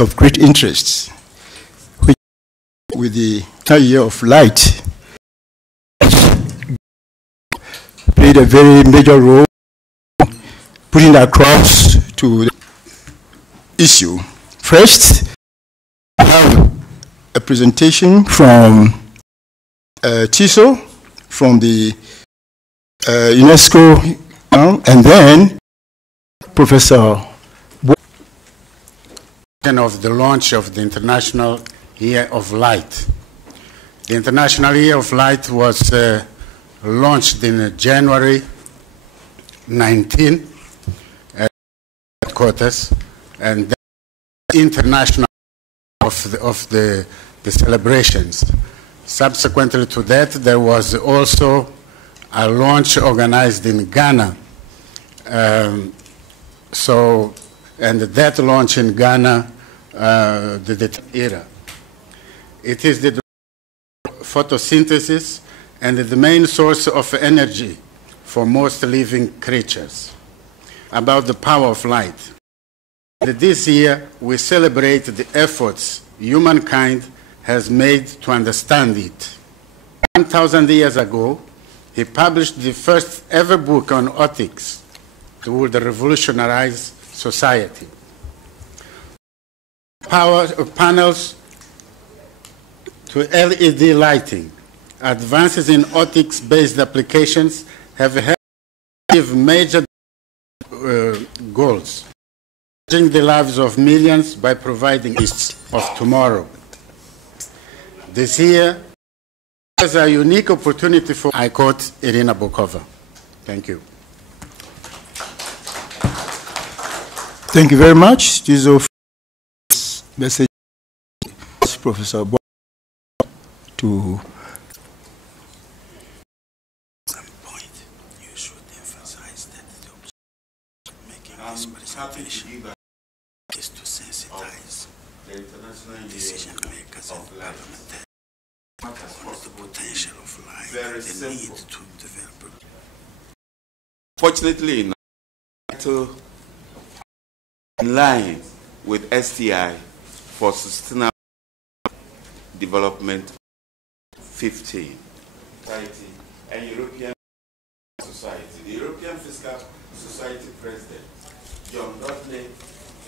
of great interest, which with the Year of Light played a very major role putting across to the issue. First, I have a presentation from Csir from the UNESCO, and then Professor of the launch of the International Year of Light. The International Year of Light was launched in January 19 at headquarters, and the international of the celebrations. Subsequently to that, there was also a launch organized in Ghana. And that launch in Ghana, the era. It is the photosynthesis and the main source of energy for most living creatures. About the power of light. This year, we celebrate the efforts humankind has made to understand it. 1,000 years ago, he published the first ever book on ethics that would revolutionize society. Power panels to LED lighting. Advances in ethics-based applications have helped achieve major goals, changing the lives of millions by providing peace of tomorrow. This year is a unique opportunity for, I quote Irina Bokova. Thank you. Thank you very much. This is message Professor Bo to some point you should emphasize that making this presentation is to sensitize the international decision makers and parliamentarians on the potential of life, the need to develop. Fortunately, in line with STI for Sustainable Development 15 and European Society. The European Fiscal Society President, John Rodney,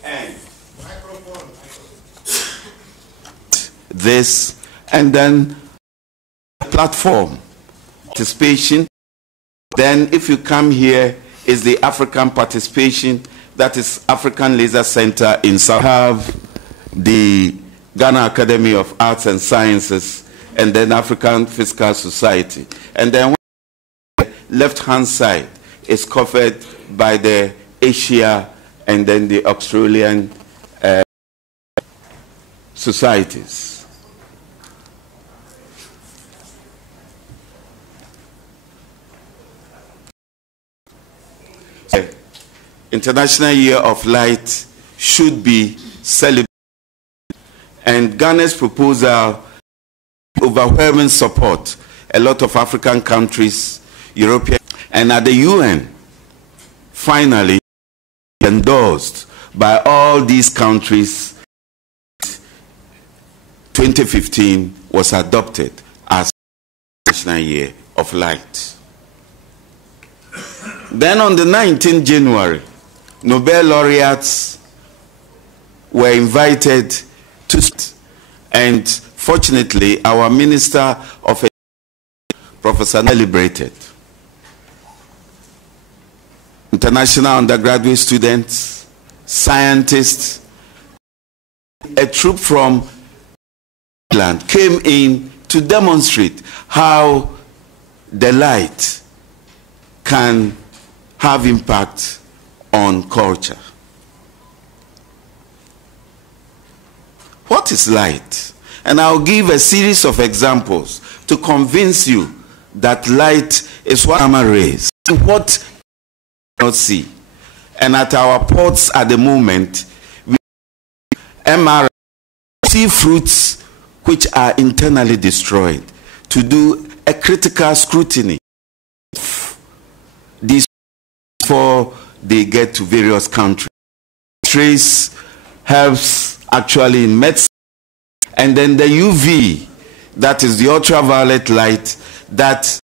and this, and then platform participation. Then if you come here, is the African participation, that is African Laser Center in South. Have the Ghana Academy of Arts and Sciences, and then African Fiscal Society. And then the left-hand side is covered by the Asia and then the Australian societies. International Year of Light should be celebrated, and Ghana's proposal, overwhelming support, a lot of African countries, European, and at the UN, finally endorsed by all these countries. 2015 was adopted as International Year of Light. Then on the 19th January, Nobel laureates were invited to, and fortunately our Minister of Education, Professor, celebrated. International undergraduate students, scientists, a troop from England came in to demonstrate how the light can have impact on culture. What is light? And I'll give a series of examples to convince you that light is what gamma rays, what we cannot see. And at our ports at the moment, we MRI see fruits which are internally destroyed to do a critical scrutiny. These before they get to various countries. Trace helps actually in medicine. And then the UV, that is the ultraviolet light, that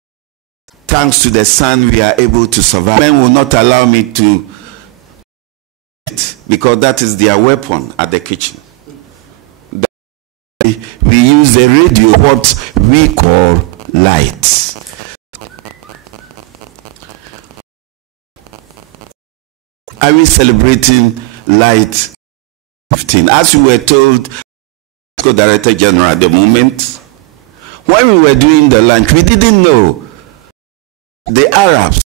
thanks to the sun we are able to survive. Men will not allow me to, because that is their weapon at the kitchen. We use the radio, what we call light. Are we celebrating light 15? As we were told, Director General at the moment, when we were doing the lunch, we didn't know the Arabs,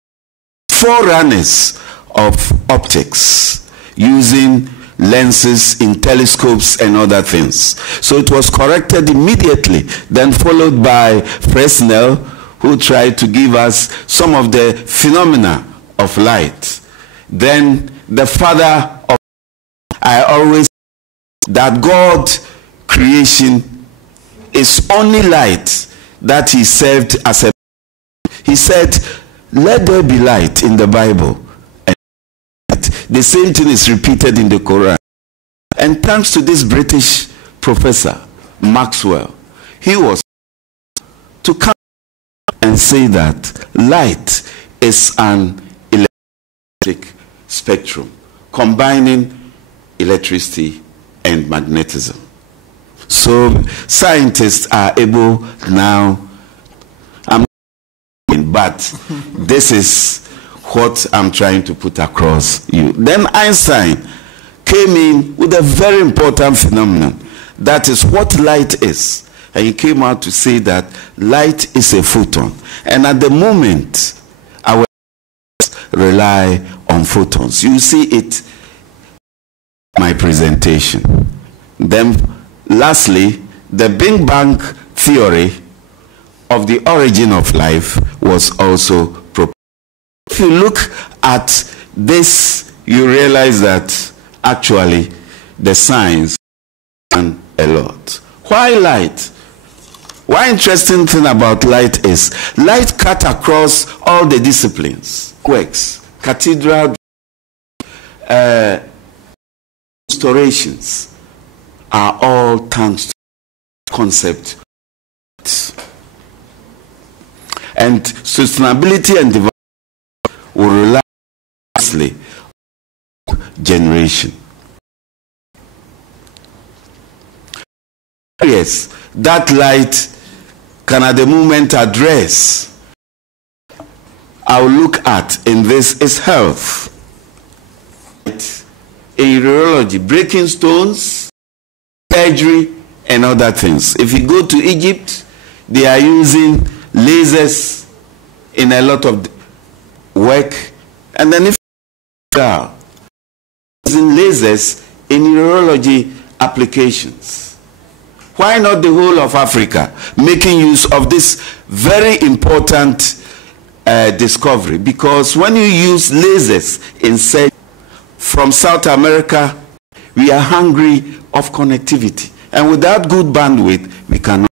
forerunners of optics, using lenses in telescopes and other things. So it was corrected immediately, then followed by Fresnel, who tried to give us some of the phenomena of light. Then the father of, I always say that God creation is only light that he served as a, he said, let there be light in the Bible. And the same thing is repeated in the Quran. And thanks to this British professor, Maxwell, he was to come and say that light is an electric spectrum combining electricity and magnetism. So scientists are able now, but this is what I'm trying to put across you. Then Einstein came in with a very important phenomenon, that is what light is. And he came out to say that light is a photon. And at the moment, our rely on photons. You see it in my presentation. Then lastly, the Big Bang theory of the origin of life was also proposed. If you look at this, you realize that actually the science and a lot. Why light? One interesting thing about light is light cut across all the disciplines. Works, cathedral, restorations are all thanks to the concept. And sustainability and development will rely mostly on generation. Yes, that light can at the moment address, I'll look at in this is health. In urology, breaking stones, surgery, and other things. If you go to Egypt, they are using lasers in a lot of work. And then if you are using lasers in urology applications, why not the whole of Africa making use of this very important discovery? Because when you use lasers in surgery from South America, we are hungry of connectivity. And without good bandwidth, we cannot.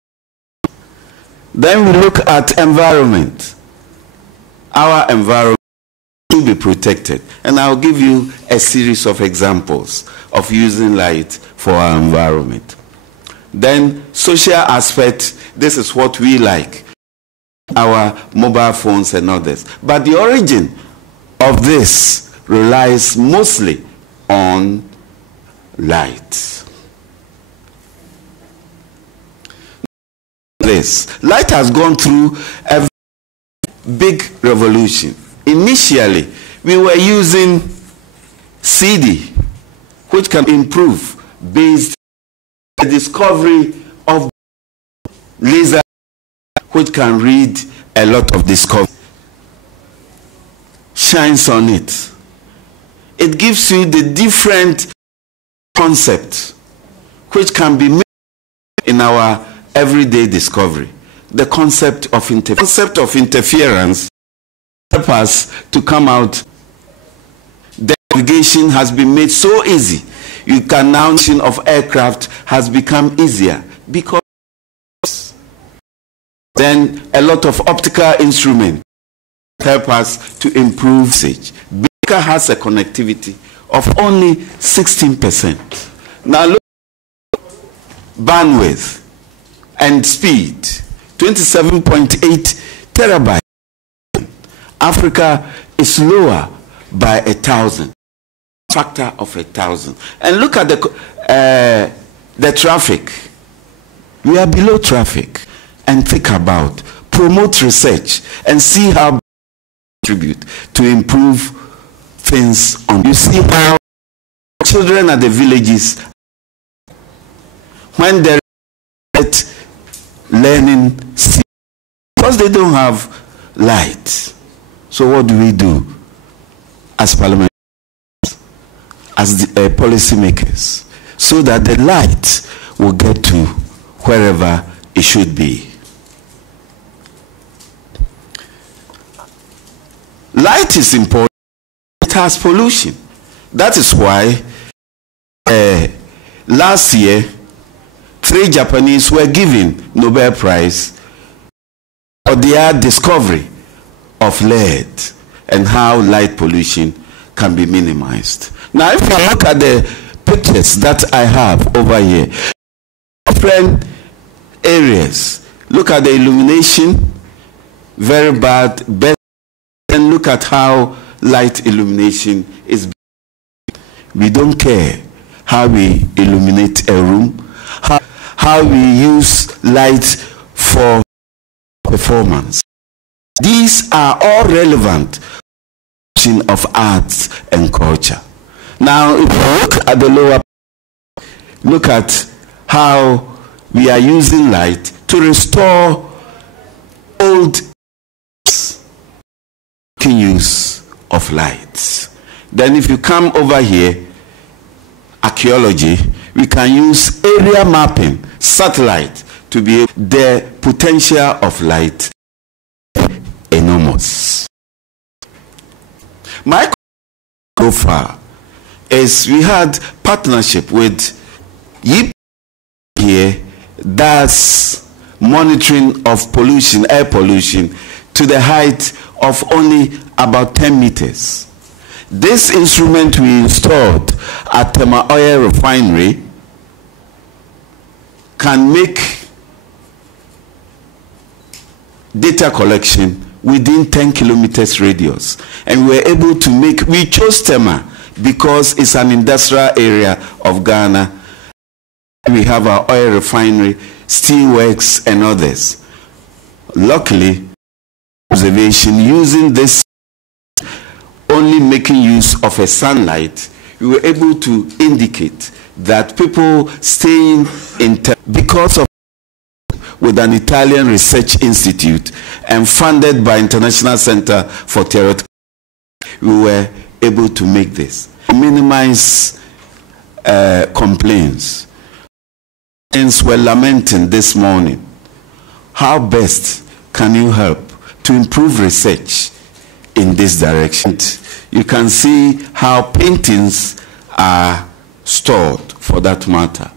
Then we look at environment. Our environment should be protected. And I'll give you a series of examples of using light for our environment. Then social aspect, this is what we like, our mobile phones and others. But the origin of this relies mostly on light. This light has gone through a big revolution. Initially, we were using CD, which can improve based on the discovery of laser, which can read a lot of discovery. Shines on it. It gives you the different concepts which can be made in our everyday discovery. The concept of interference helps us to come out. The navigation has been made so easy. You can now of aircraft has become easier because then a lot of optical instruments help us to improve usage. Baker has a connectivity of only 16%. Now look bandwidth and speed, 27.8 terabytes. Africa is lower by 1,000, factor of 1,000. And look at the traffic. We are below traffic. And think about, promote research and see how contribute to improve things on. You see how children at the villages, when they're learning, because they don't have light. So what do we do as parliamentarians, as policymakers, so that the light will get to wherever it should be? Light is important. It has pollution. That is why last year 3 Japanese were given Nobel Prize for their discovery of lead and how light pollution can be minimized. Now, if you look at the pictures that I have over here, different areas, look at the illumination, very bad, best, and look at how light illumination is. We don't care how we illuminate a room, how we use light for performance. These are all relevant of arts and culture. Now, if you look at the lower, look at how we are using light to restore old use of light. Then if you come over here, archaeology, we can use area mapping, satellite, to be the potential of light enormous. My so far is we had partnership with YIP here, that's monitoring of pollution, air pollution, to the height of only about 10 meters. This instrument we installed at Tema Oil Refinery can make data collection within 10 kilometers radius. And we were able to we chose Tema because it's an industrial area of Ghana. We have our oil refinery, steel works, and others. Luckily, observation using this, only making use of a sunlight, we were able to indicate that people staying in because of with an Italian research institute and funded by International Center for Theoretical, we were able to make this. Minimize complaints. Clients were lamenting this morning. How best can you help to improve research in this direction? You can see how paintings are stored, for that matter.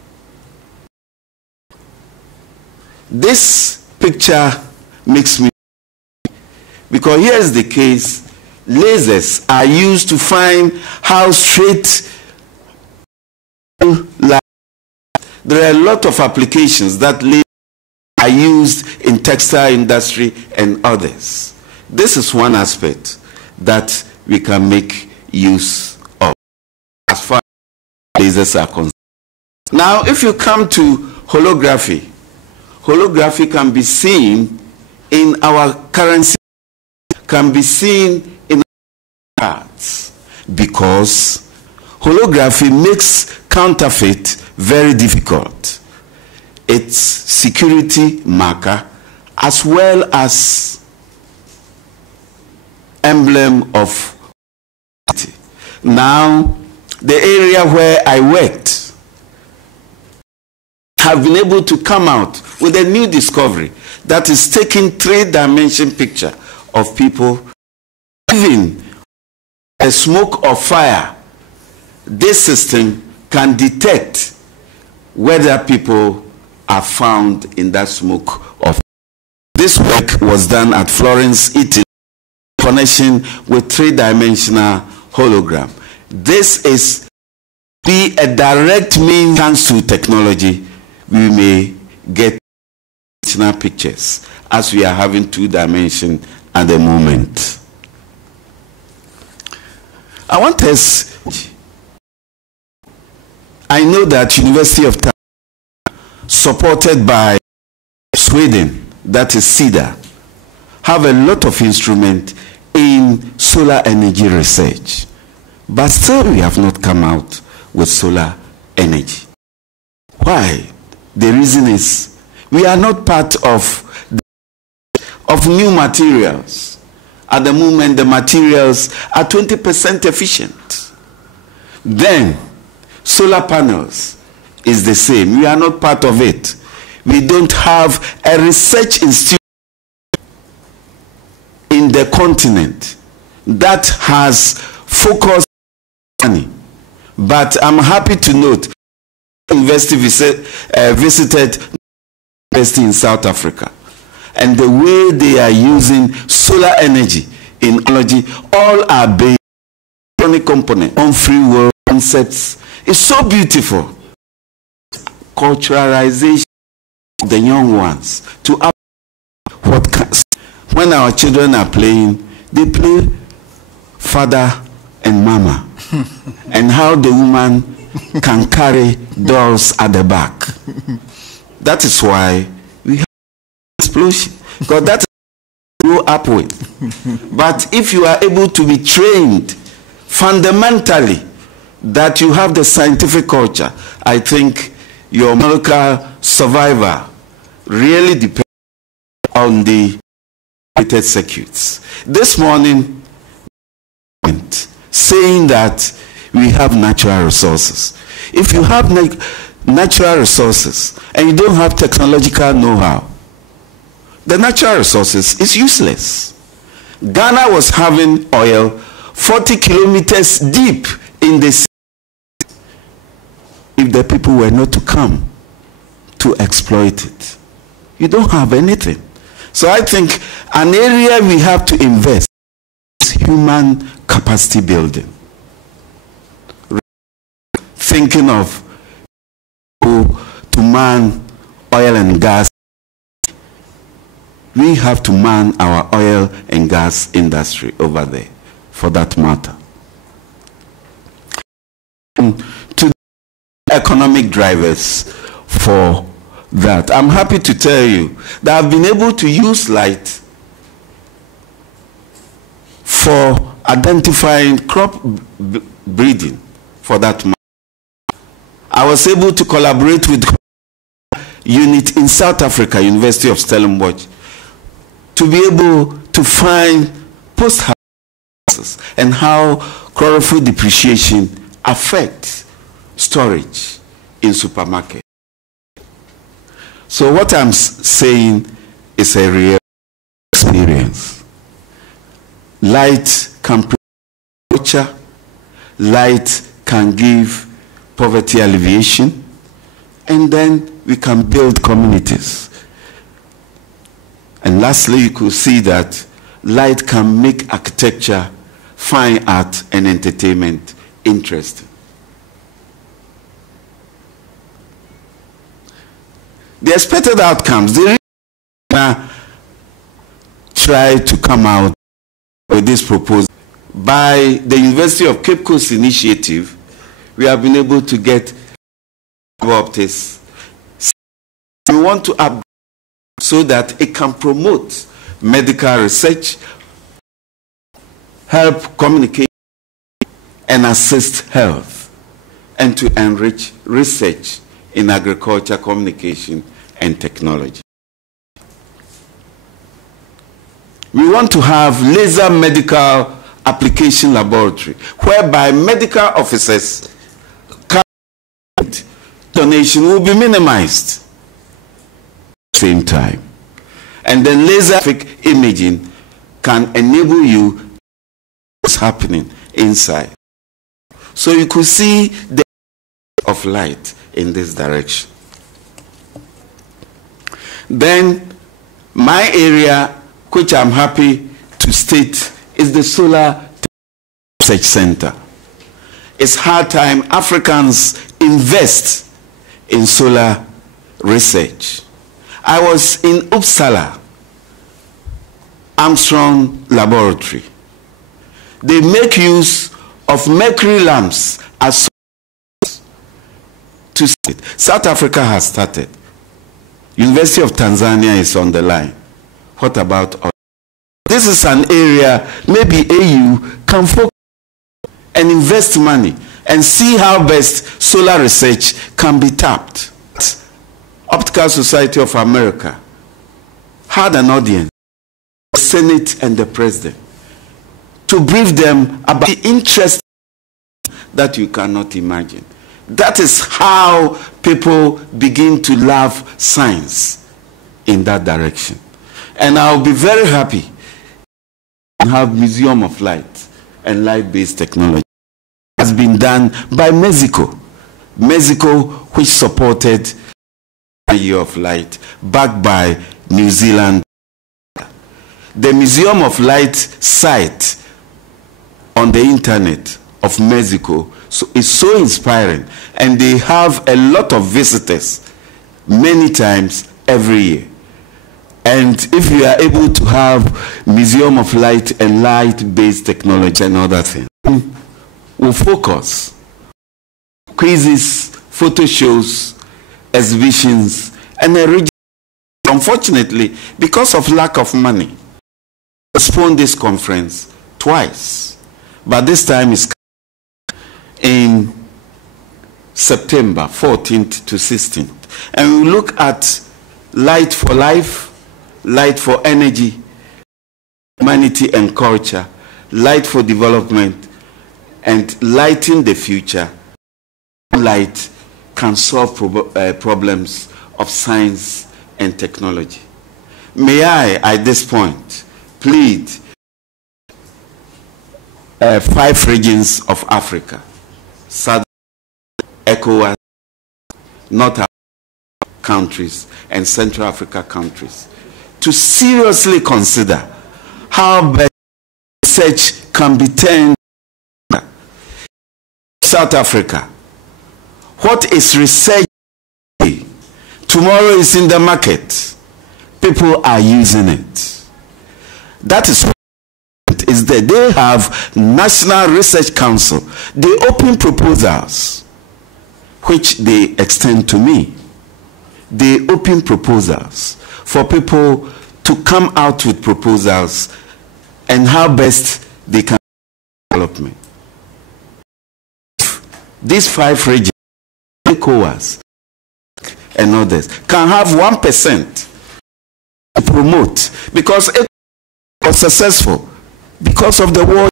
This picture makes me, because here's the case, lasers are used to find how straight light. There are a lot of applications that are used in textile industry and others. This is one aspect that we can make use of as far as lasers are concerned. Now, if you come to holography, holography can be seen in our currency, can be seen in our cards, because holography makes counterfeit very difficult. It's security marker as well as emblem of. Now, the area where I worked have been able to come out with a new discovery that is taking 3-dimension picture of people. Even a smoke or fire, this system can detect whether people are found in that smoke. Of this work was done at Florence, Italy, in connection with 3-dimensional hologram. This is a direct means to technology we may get pictures, as we are having 2 dimensions at the moment. I want us, I know that University of Tallinn, supported by Sweden, that is Csir, have a lot of instruments in solar energy research. But still we have not come out with solar energy. Why? The reason is we are not part of new materials. At the moment, the materials are 20% efficient. Then, solar panels is the same. We are not part of it. We don't have a research institute in the continent that has focused on money. But I'm happy to note, university visited university in South Africa, and the way they are using solar energy in energy, all are based on electronic component, on free world concepts. It's so beautiful. Culturalization of the young ones to what when our children are playing, they play father and mama, and how the woman can carry dolls at the back. That is why we have explosion, because that is what we grow up with. But if you are able to be trained fundamentally, that you have the scientific culture, I think your medical survivor really depends on the related circuits. This morning, saying that we have natural resources. If you have natural resources and you don't have technological know-how, the natural resources is useless. Ghana was having oil 40 kilometers deep in the sea if the people were not to come to exploit it. You don't have anything. So I think an area we have to invest is human capacity building. Thinking of to man oil and gas, we have to man our oil and gas industry over there, for that matter. To the economic drivers for that, I'm happy to tell you that I've been able to use light for identifying crop breeding, for that matter. I was able to collaborate with unit in South Africa, University of Stellenbosch, to be able to find post-harvest and how chlorophyll depreciation affects storage in supermarket. So what I'm saying is a real experience. Light can prevent torture, light can give poverty alleviation, and then we can build communities. And lastly, you could see that light can make architecture, fine art, and entertainment interesting. The expected outcomes, they really try to come out with this proposal. By the University of Cape Coast initiative, we have been able to get optics. We want to upgrade so that it can promote medical research, help communicate, and assist health, and to enrich research in agriculture, communication, and technology. We want to have laser medical application laboratory, whereby medical officers donation will be minimized at the same time. And then laser imaging can enable you what's happening inside. So you could see the of light in this direction. Then my area, which I'm happy to state, is the Solar Research Center. It's high time Africans invest in solar research. I was in Uppsala, Armstrong Laboratory. They make use of mercury lamps as to see it. South Africa has started. University of Tanzania is on the line. What about us? This is an area maybe AU can focus and invest money and see how best solar research can be tapped. Optical Society of America had an audience, the Senate and the President, to brief them about the interest that you cannot imagine. That is how people begin to love science in that direction. And I'll be very happy to have Museum of Light and Light-Based Technology. It has been done by Mexico. Mexico, which supported a Year of Light, backed by New Zealand. The Museum of Light site on the internet of Mexico is so inspiring, and they have a lot of visitors many times every year. And if you are able to have Museum of Light and Light-Based Technology and other things, we'll focus. Quizzes, photo shows, exhibitions, and a region. Unfortunately, because of lack of money, postponed this conference twice. But this time is in September 14th to 16th. And we look at light for life, light for energy, humanity and culture, light for development, and lighting the future. Light can solve problems of science and technology. May I, at this point, plead 5 regions of Africa: South ECOWAS, North Africa countries, and Central Africa countries, to seriously consider how best research can be turned. South Africa, what is research today? Tomorrow is in the market. People are using it. That is that they have National Research Council. They open proposals, which they extend to me. They open proposals for people to come out with proposals and how best they can development. These 5 regions, ECOWAS and others, can have 1% to promote, because it was successful because of the war.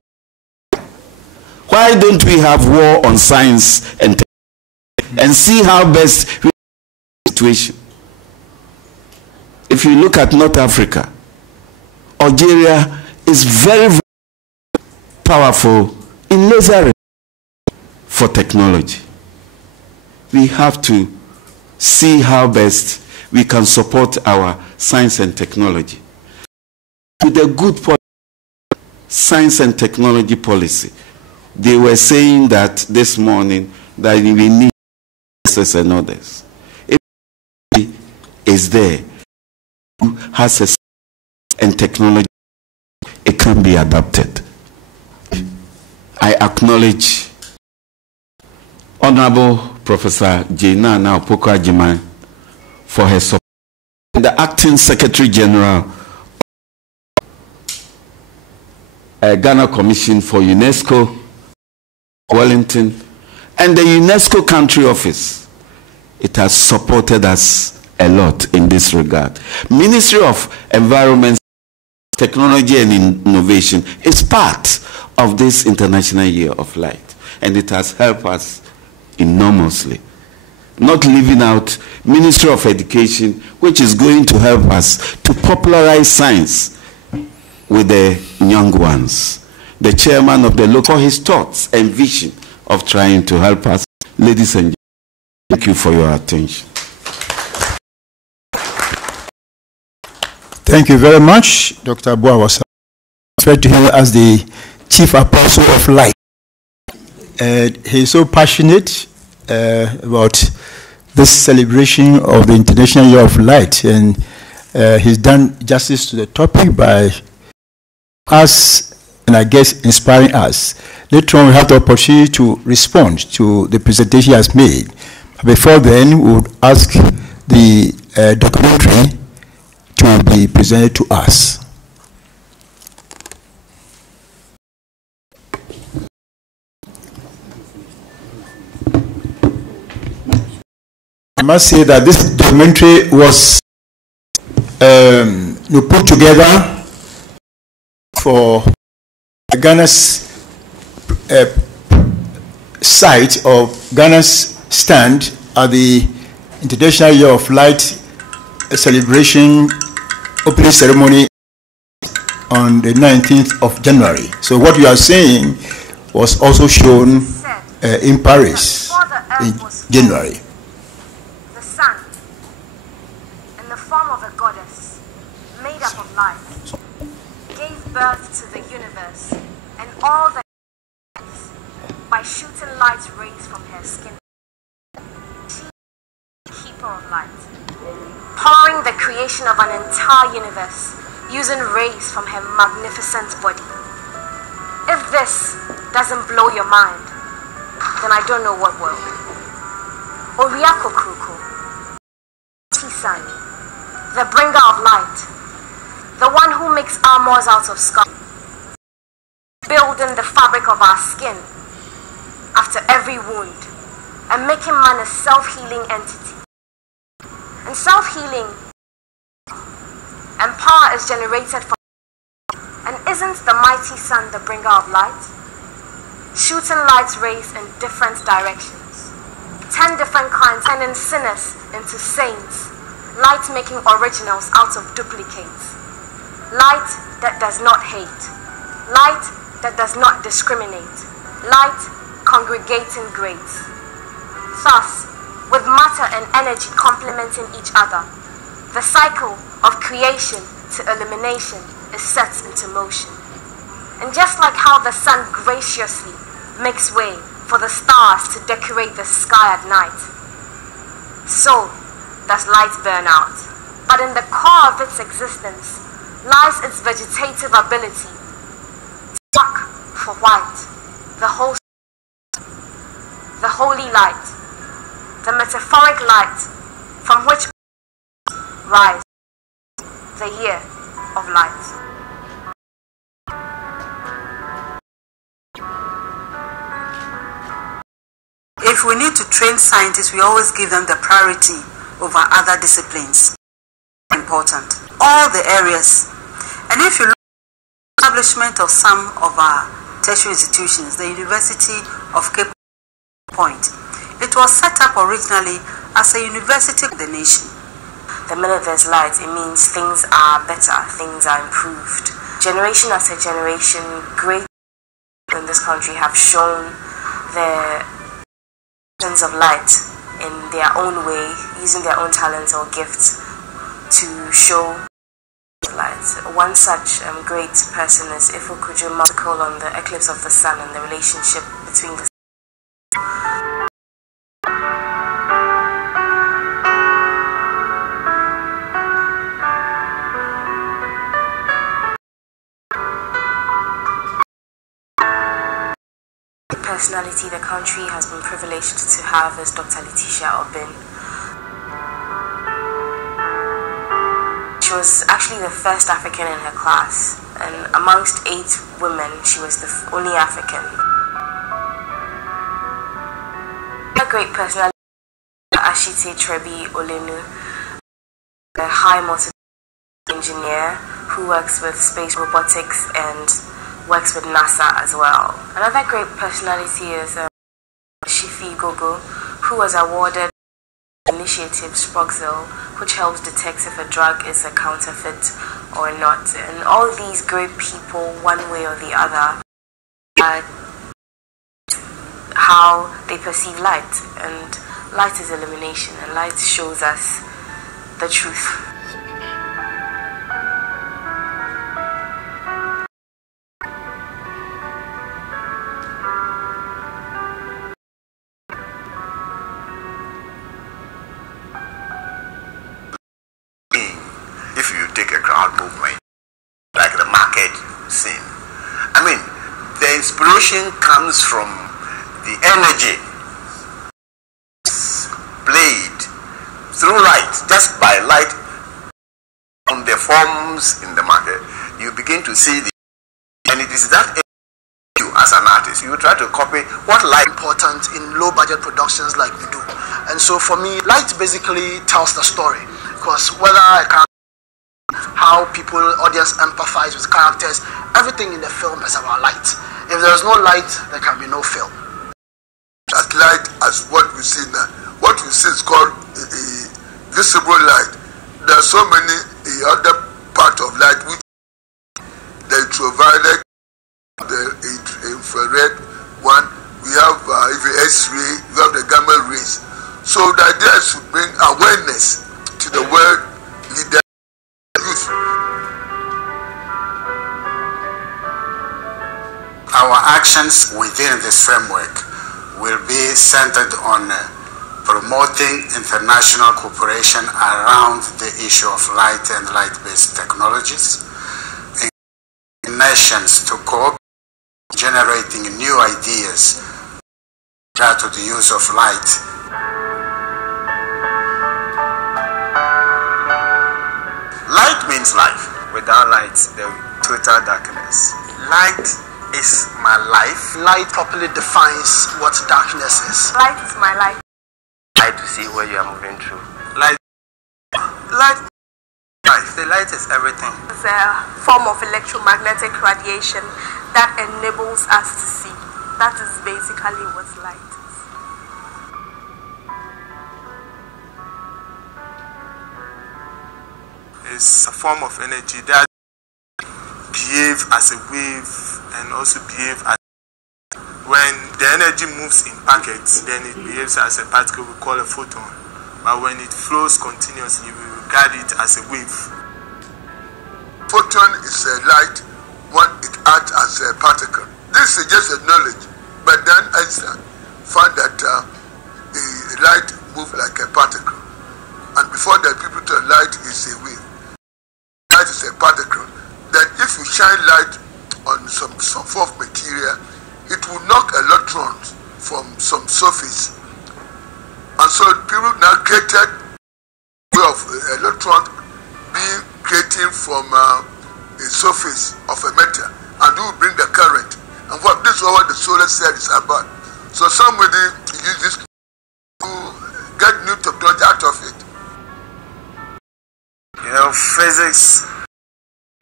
Why don't we have war on science and technology and see how best we the situation? If you look at North Africa, Algeria is very, very powerful in laser for technology. We have to see how best we can support our science and technology. To the good science and technology policy, they were saying that this morning that we need access and others. If it is there, has a and technology, it can be adopted. I acknowledge Honorable Professor Jaina Naupoko Ajiman for her support, and the Acting Secretary General Ghana Commission for UNESCO, Wellington, and the UNESCO Country Office. It has supported us a lot in this regard. Ministry of Environment, Technology and Innovation is part of this International Year of Light, and it has helped us enormously. Not leaving out Ministry of Education, which is going to help us to popularize science with the young ones. The chairman of the local, for his thoughts and vision of trying to help us. Ladies and gentlemen, thank you for your attention. Thank you very much, Dr. Boawasa. I refer to him as the Chief Apostle of Light. He's so passionate about this celebration of the International Year of Light, and he's done justice to the topic by us, and I guess inspiring us. Later on, we have the opportunity to respond to the presentation he has made. Before then, we would ask the documentary to be presented to us. I must say that this documentary was put together for Ghana's site or Ghana's stand at the International Year of Light celebration opening ceremony on the 19th of January. So what you are saying was also shown in Paris in January. The sun, in the form of a goddess made up of light, gave birth to the universe and all the by shooting light rays from her skin. She is the keeper of light, powering the creation of an entire universe using rays from her magnificent body. If this doesn't blow your mind, then I don't know what will. Oriako Kruko, T-Sun, the bringer of light, the one who makes armors out of skulls, building the fabric of our skin after every wound, and making man a self-healing entity. And self-healing and power is generated from, and isn't the mighty sun the bringer of light? Shooting light rays in different directions. 10 different kinds, turning sinners into saints. Light making originals out of duplicates. Light that does not hate. Light that does not discriminate. Light congregating grace. Thus, with matter and energy complementing each other, the cycle of creation to elimination is set into motion. And just like how the sun graciously makes way for the stars to decorate the sky at night, so does light burn out. But in the core of its existence lies its vegetative ability to work for white, the holy light, the metaphoric light from which rise the year of light. If we need to train scientists, we always give them the priority over other disciplines. Important. All the areas. And if you look at the establishment of some of our tertiary institutions, the University of Cape Point, it was set up originally as a university of the nation. The minute there's light, it means things are better, things are improved. Generation after generation, great people in this country have shown their sense of light in their own way, using their own talents or gifts to show light. One such great person is Ifo Kuju's article on the eclipse of the sun and the relationship between the personality the country has been privileged to have is Dr. Letitia Obin. She was actually the first African in her class, and amongst 8 women, she was the only African. A great personality, Ashite Trebi Olenu, a high motivated engineer who works with space robotics and works with NASA as well. Another great personality is Shifi Gogo, who was awarded initiative Sprogzil, which helps detect if a drug is a counterfeit or not. And all these great people, one way or the other, how they perceive light. And light is illumination, and light shows us the truth. take a crowd movement, like the market scene. I mean, the inspiration comes from the energy played through light, just by light on the forms in the market. You begin to see and it is that you as an artist, you try to copy what light important in low budget productions like we do. And so for me, light basically tells the story, because whether I can how people, audience empathize with characters, everything in the film is about light. If there's no light, there can be no film. That light as what we see now, what we see is called visible light. There are so many other parts of light, which the ultraviolet, the infrared one, we have even X-ray, we have the gamma rays. So the idea is to bring awareness to the world leader youth. Our actions within this framework will be centered on promoting international cooperation around the issue of light and light-based technologies, nations to cooperate, generating new ideas related to the use of light. Light means life. Without light, there will be total darkness. Light is my life. Light properly defines what darkness is. Light is my life. Light to see where you are moving through. Light. Life. The light is everything. It's a form of electromagnetic radiation that enables us to see. That is basically what light is. It's a form of energy that behaves as a wave and also behaves as when the energy moves in packets, then it behaves as a particle we call a photon. But when it flows continuously, we regard it as a wave. Photon is a light when it acts as a particle. This is just a knowledge, but then Einstein found that the light moves like a particle. And before that, people thought light is a wave. Light is a particle. Then if you shine light on some form of material, it will knock electrons from some surface. And so people now created a way of electrons being created from a surface of a metal, and it will bring the current. And what this is what the solar cell is about. So somebody use this to get new technology out of it. You know, physics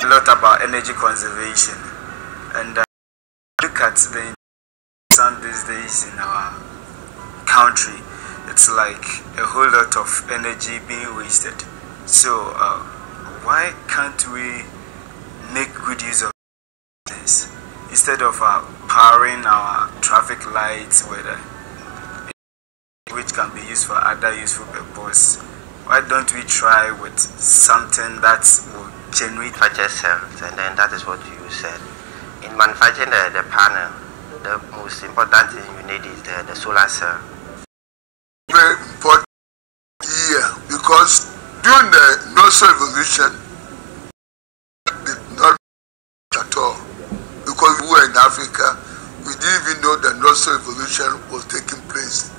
a lot about energy conservation, and look at the sun these days in our country. It's like a whole lot of energy being wasted. So why can't we make good use of this instead of powering our traffic lights with which can be used for other useful purposes? Why don't we try with something that will generate manufacture cells? And then that is what you said. In manufacturing the panel, the most important thing you need is the solar cell. Very important here, because during the Industrial Revolution, did not at all, because we were in Africa, we didn't even know the Industrial Revolution was taking place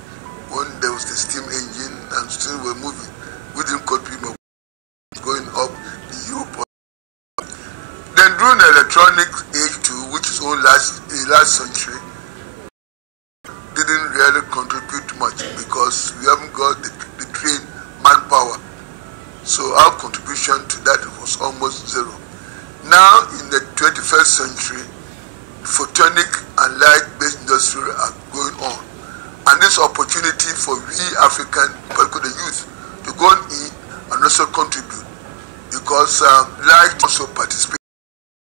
when there was the steam engine and still were moving. We didn't call people going up the Europe. Then during the electronic age too, which is only last century, didn't really contribute much because we haven't got the trained manpower. So our contribution to that was almost zero. Now in the 21st century, photonic and light-based industry are going on. And this opportunity for we African, particularly the youth, to go in and also contribute, because light also participates.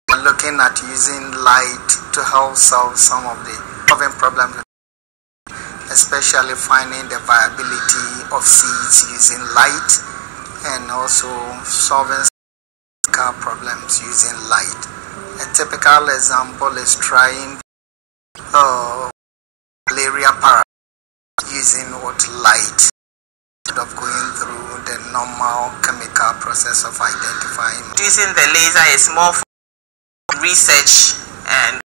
We're looking at using light to help solve some of the problems, especially finding the viability of seeds using light, and also solving problems using light. A typical example is trying malaria using what light. instead of going through the normal chemical process of identifying. Using the laser is more for research and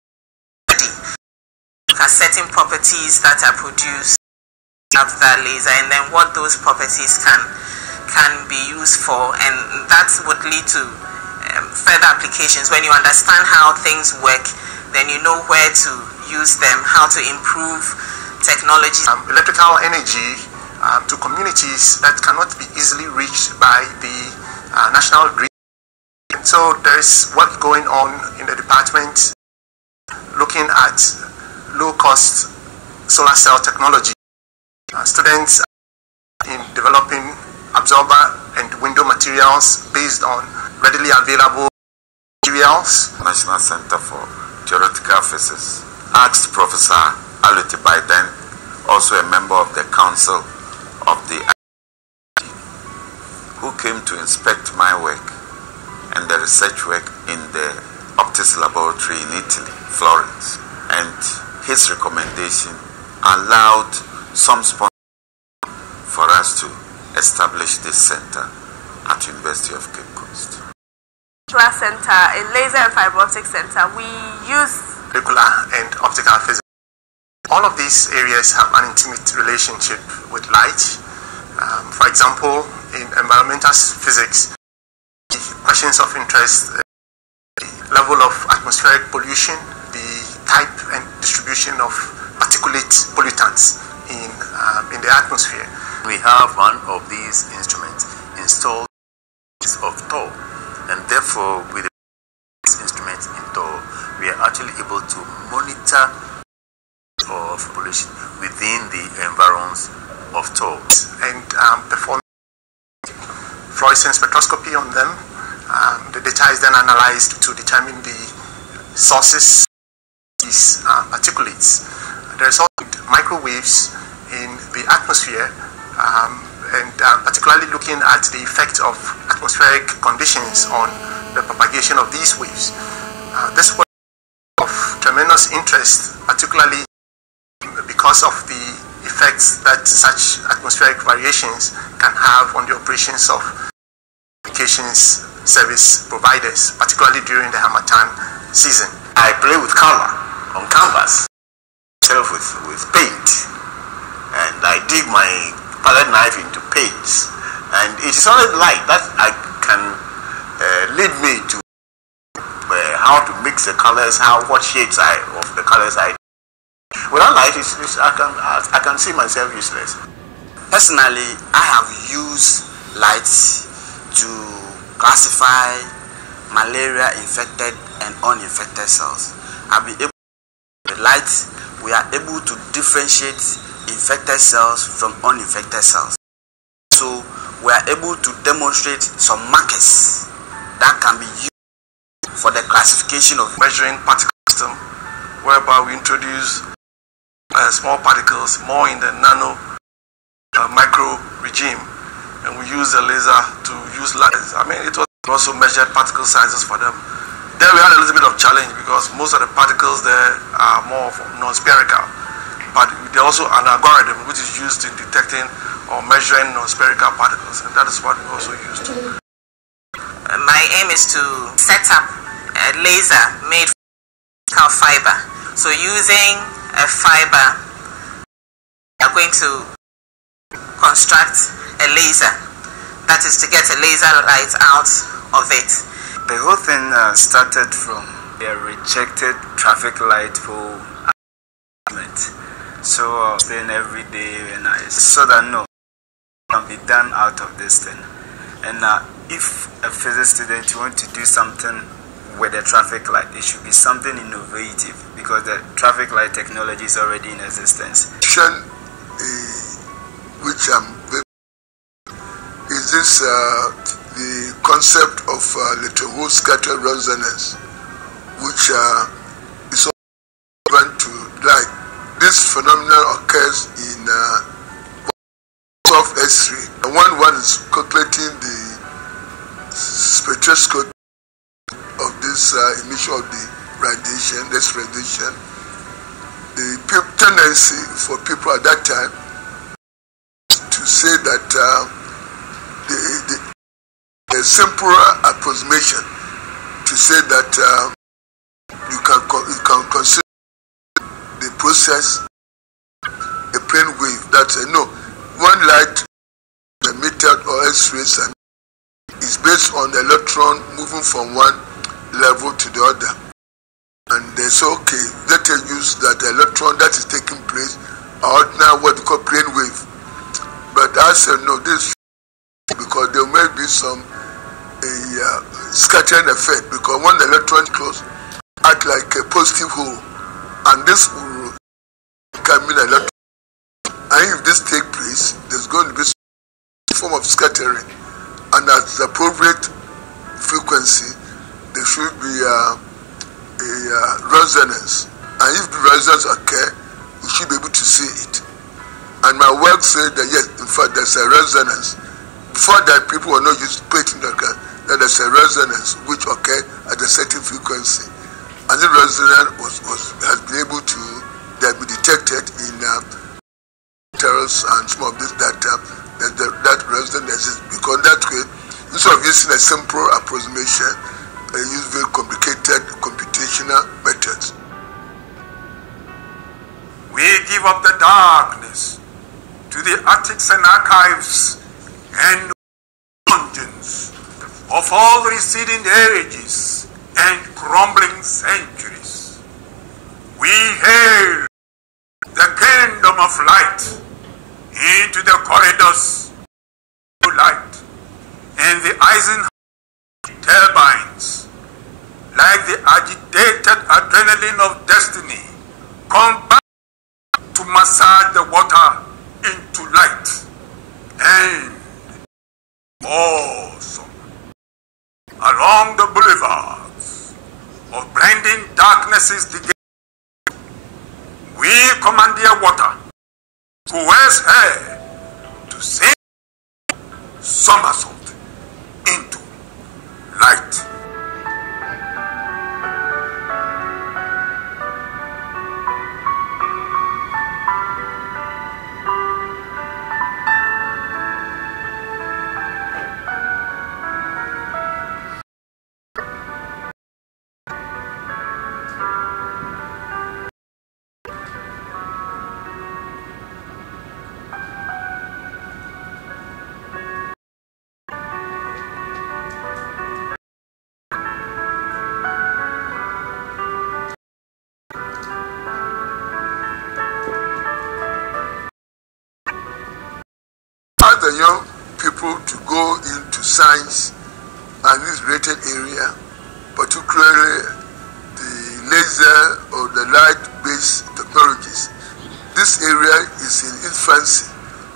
study. Certain properties that are produced of that laser, and then what those properties can be used for, and that would lead to further applications. When you understand how things work, then you know where to use them, how to improve technology. Electrical energy to communities that cannot be easily reached by the national grid. So there is work going on in the department looking at low-cost solar cell technology. Students in developing absorber and window materials based on readily available materials. National Center for Theoretical Physics asked Professor Aluti Biden, also a member of the Council of the who came to inspect my work and the research work in the optics laboratory in Italy, Florence, and his recommendation allowed some sponsors for us to establish this center at University of Cape Coast. Center, a laser and fiber optic center, we use molecular and optical physics. All of these areas have an intimate relationship with light. For example, in environmental physics, the questions of interest, the level of atmospheric pollution, the type and distribution of particulate pollutants in the atmosphere. We have one of these instruments installed of tow, and therefore with this instrument in tow, we are actually able to monitor of pollution within the environs of tow and perform fluorescence spectroscopy on them. The data is then analyzed to determine the sources of these particulates. There is also microwaves in the atmosphere, and particularly looking at the effect of atmospheric conditions on the propagation of these waves. This was of tremendous interest, particularly because of the effects that such atmospheric variations can have on the operations of communications service providers, particularly during the Harmattan season. I play with color on canvas, myself with paint, and I dig my palette knife into paints, and it is only light that I can lead me to how to mix the colors, what shades of the colors I. Without light, I can see myself useless. Personally, I have used light to classify malaria infected and uninfected cells. I've been able with light, we are able to differentiate infected cells from uninfected cells. So we are able to demonstrate some markers that can be used for the classification of measuring particle system, whereby we introduce small particles more in the nano micro regime, and we use the laser to use light. I mean, it was also measured particle sizes for them. There we had a little bit of challenge because most of the particles there are more non-spherical, but there also an algorithm which is used in detecting or measuring non-spherical particles, and that is what we also used. My aim is to set up a laser made from fiber. So using a fiber, we are going to construct a laser. That is to get a laser light out of it. The whole thing started from a rejected traffic light pole argument. So I was staying every day and I saw that no, it can be done out of this thing. And if a physics student wants to do something with a traffic light, it should be something innovative because the traffic light technology is already in existence. Which is this the concept of Letegros scatter resonance, which is relevant to light. This phenomenon occurs in soft X-ray, and when one is calculating the spectroscopy of this emission of the radiation, this radiation, the tendency for people at that time to say that a simple approximation to say that you can consider the process a plane wave. That's no one light emitted or X-rays is based on the electron moving from one level to the other. And they say, okay, let us use that electron that is taking place are now what we call plane wave. But I said no, this because there may be some scattering effect, because when the electron close act like a positive hole, and this will come in electron. And if this take place, there's going to be some form of scattering, and at the appropriate frequency, there should be a resonance. And if the resonance occurs, we should be able to see it. And my work said that yes, in fact, there's a resonance. Before that, people were not used to put into account that there's a resonance which occurs at a certain frequency. And the resonance has been able to be detected in terrors and some of this data that resonance exists. Because that way, instead of using a simple approximation, I use very complicated computational methods. We give up the darkness to the attics and archives and dungeons of all receding ages and crumbling centuries. We hail the kingdom of light into the corridors of light, and the Eisenhower turbines, like the agitated adrenaline of destiny, come back to massage the water into light. And awesome, along the boulevards of blinding darknesses, we commandeer water, who wears hair, to sing somersault into light. The young people to go into science and this related area, particularly the laser or the light-based technologies. This area is in infancy,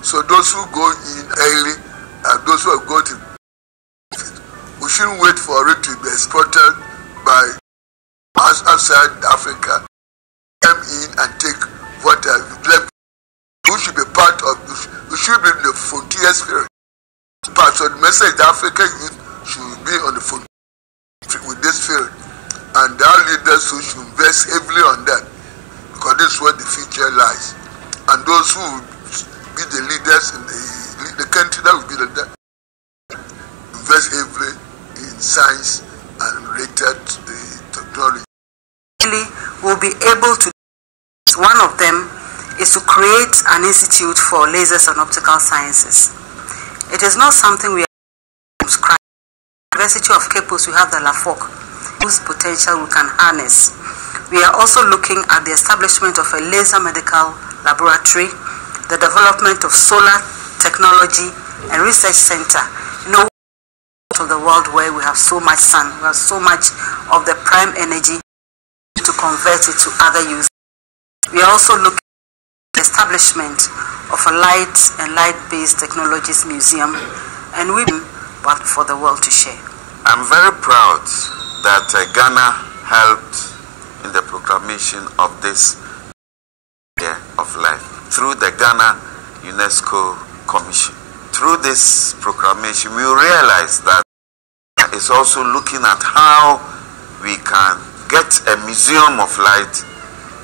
so those who go in early are those who are going to benefit. We shouldn't wait for it to be exported by us outside Africa, come in and take what left. We should be part of this. We should be in the frontier spirit. Part of the message the African youth should be on the frontier with this spirit. And our leaders who should invest heavily on that, because this is where the future lies. And those who will be the leaders in the country that will be the leader, invest heavily in science and related technology. We'll be able to, one of them is to create an institute for lasers and optical sciences. It is not something we are subscribing. At the University of Cape Coast, we have the LAFOC, whose potential we can harness. We are also looking at the establishment of a laser medical laboratory, the development of solar technology and research center. You know, of the world where we have so much sun, we have so much of the prime energy to convert it to other uses. We are also looking establishment of a light and light-based technologies museum, and we want for the world to share. I'm very proud that Ghana helped in the proclamation of this Year of Life through the Ghana UNESCO Commission. Through this proclamation, we realize that it's also looking at how we can get a museum of light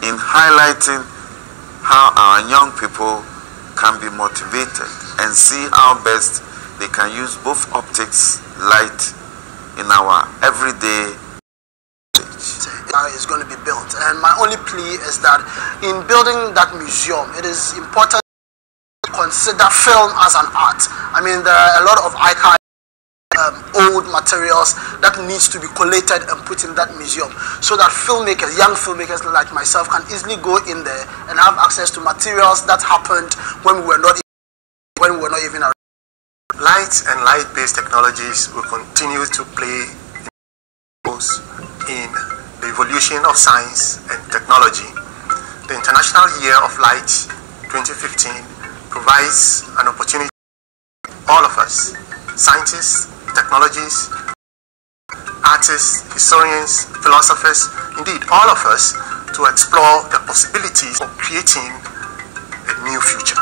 in highlighting how our young people can be motivated and see how best they can use both optics, light in our everyday is going to be built. And my only plea is that in building that museum, it is important to consider film as an art. I mean, there are a lot of archive old materials that needs to be collated and put in that museum, so that filmmakers, young filmmakers like myself, can easily go in there and have access to materials that happened when we were not even around. Light and light-based technologies will continue to play roles in the evolution of science and technology. The International Year of Light 2015 provides an opportunity for all of us, scientists, technologists, artists, historians, philosophers, indeed all of us, to explore the possibilities of creating a new future.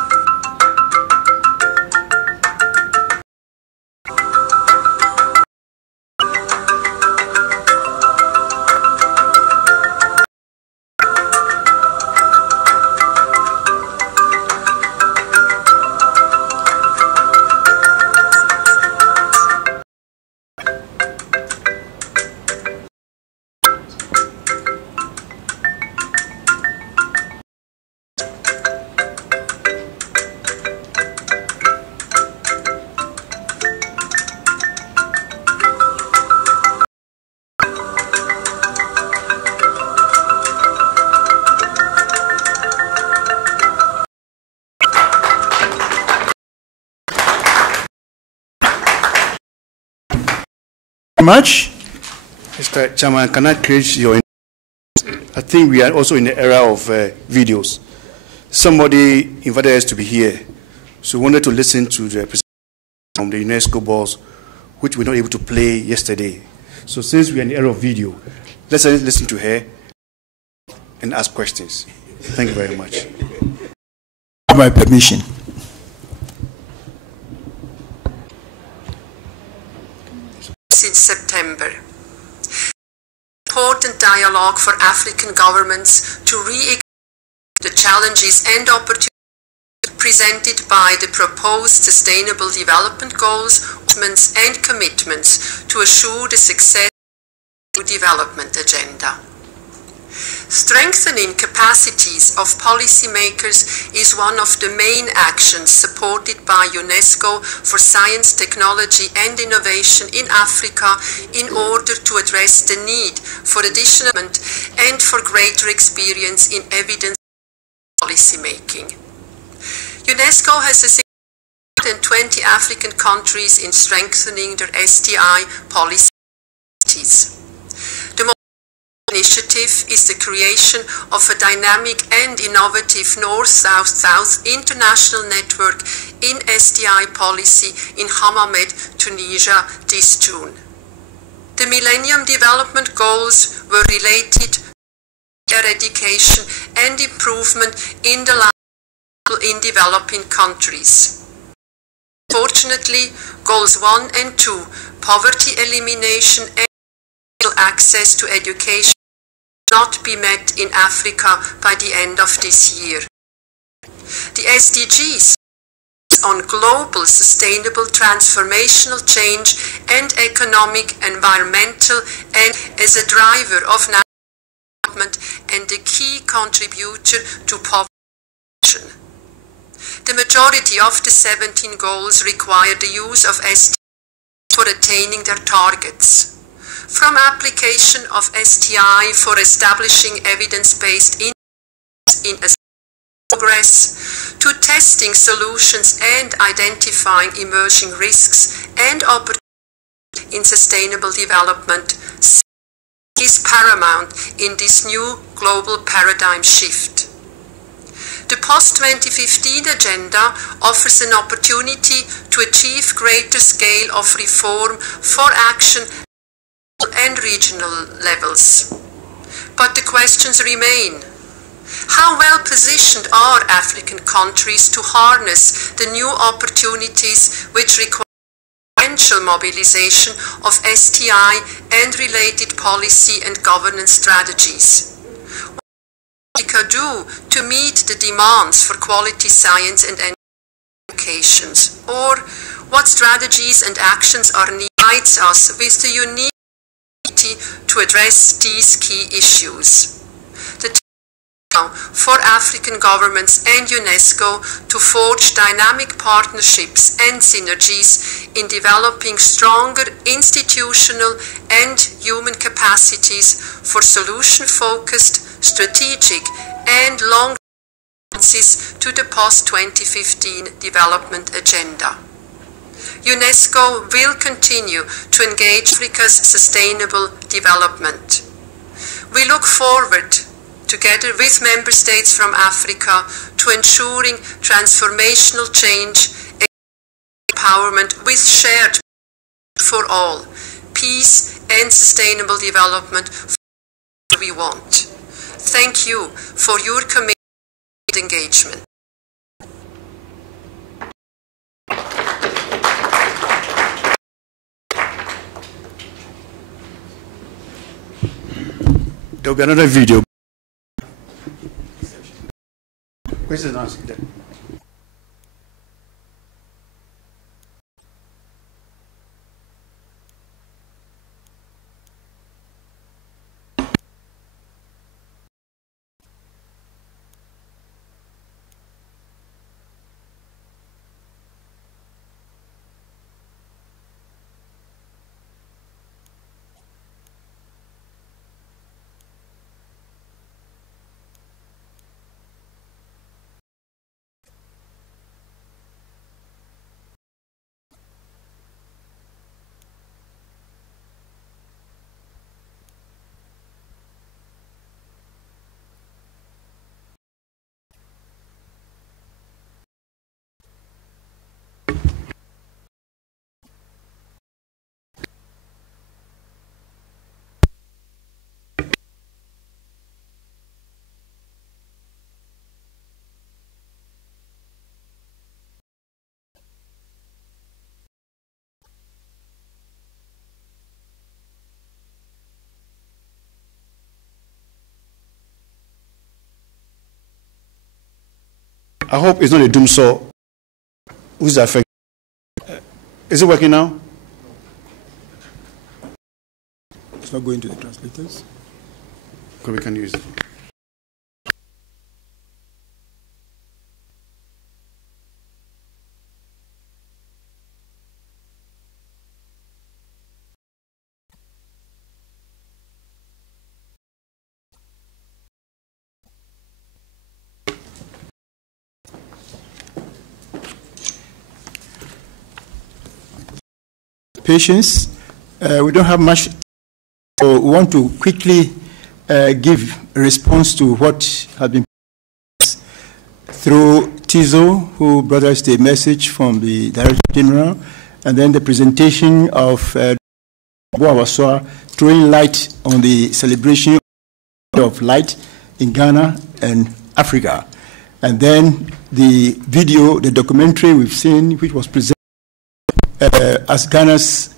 Much. Mr. Chairman, can I create your... I think we are also in the era of videos. Somebody invited us to be here, so we wanted to listen to the presentation from the UNESCO boss, which we were not able to play yesterday. So since we are in the era of video, let's listen to her and ask questions. Thank you very much. With my permission. Since September. Important dialogue for African governments to re-examine the challenges and opportunities presented by the proposed Sustainable Development Goals, and commitments to assure the success of the development agenda. Strengthening capacities of policymakers is one of the main actions supported by UNESCO for science, technology and innovation in Africa in order to address the need for additional and for greater experience in evidence policy making. UNESCO has assisted 120 African countries in strengthening their SDI policies. The initiative is the creation of a dynamic and innovative North-South-South international network in SDI policy in Hammamet, Tunisia this June. The Millennium Development Goals were related to eradication and improvement in the lives in developing countries. Fortunately, Goals 1 and 2, poverty elimination and access to education, not be met in Africa by the end of this year. The SDGs on global sustainable transformational change and economic, environmental, and as a driver of national development and a key contributor to poverty reduction. The majority of the 17 goals require the use of SDGs for attaining their targets. From application of STI for establishing evidence-based in progress, to testing solutions and identifying emerging risks and opportunities in sustainable development, is paramount in this new global paradigm shift. The post-2015 agenda offers an opportunity to achieve greater scale of reform for action and regional levels. But the questions remain. How well positioned are African countries to harness the new opportunities which require financial mobilization of STI and related policy and governance strategies? What can Africa do to meet the demands for quality science and locations, or what strategies and actions are needed provides us with the unique ability to address these key issues. The time for African governments and UNESCO to forge dynamic partnerships and synergies in developing stronger institutional and human capacities for solution-focused, strategic and long-term responses to the post-2015 development agenda. UNESCO will continue to engage Africa's sustainable development. We look forward, together with member states from Africa, to ensuring transformational change and empowerment with shared for all, peace and sustainable development we want. Thank you for your commitment and engagement. There will be another video. Where's the answer? I hope it's not a doom saw. Who's affected? Is it working now? It's not going to the translators. Okay, we can use it. Patience. We don't have much, so we want to quickly give a response to what has been through Tizo, who brought us the message from the Director General, and then the presentation of Boawaswa, throwing light on the celebration of light in Ghana and Africa. And then the video, the documentary we've seen, which was presented as Ghana's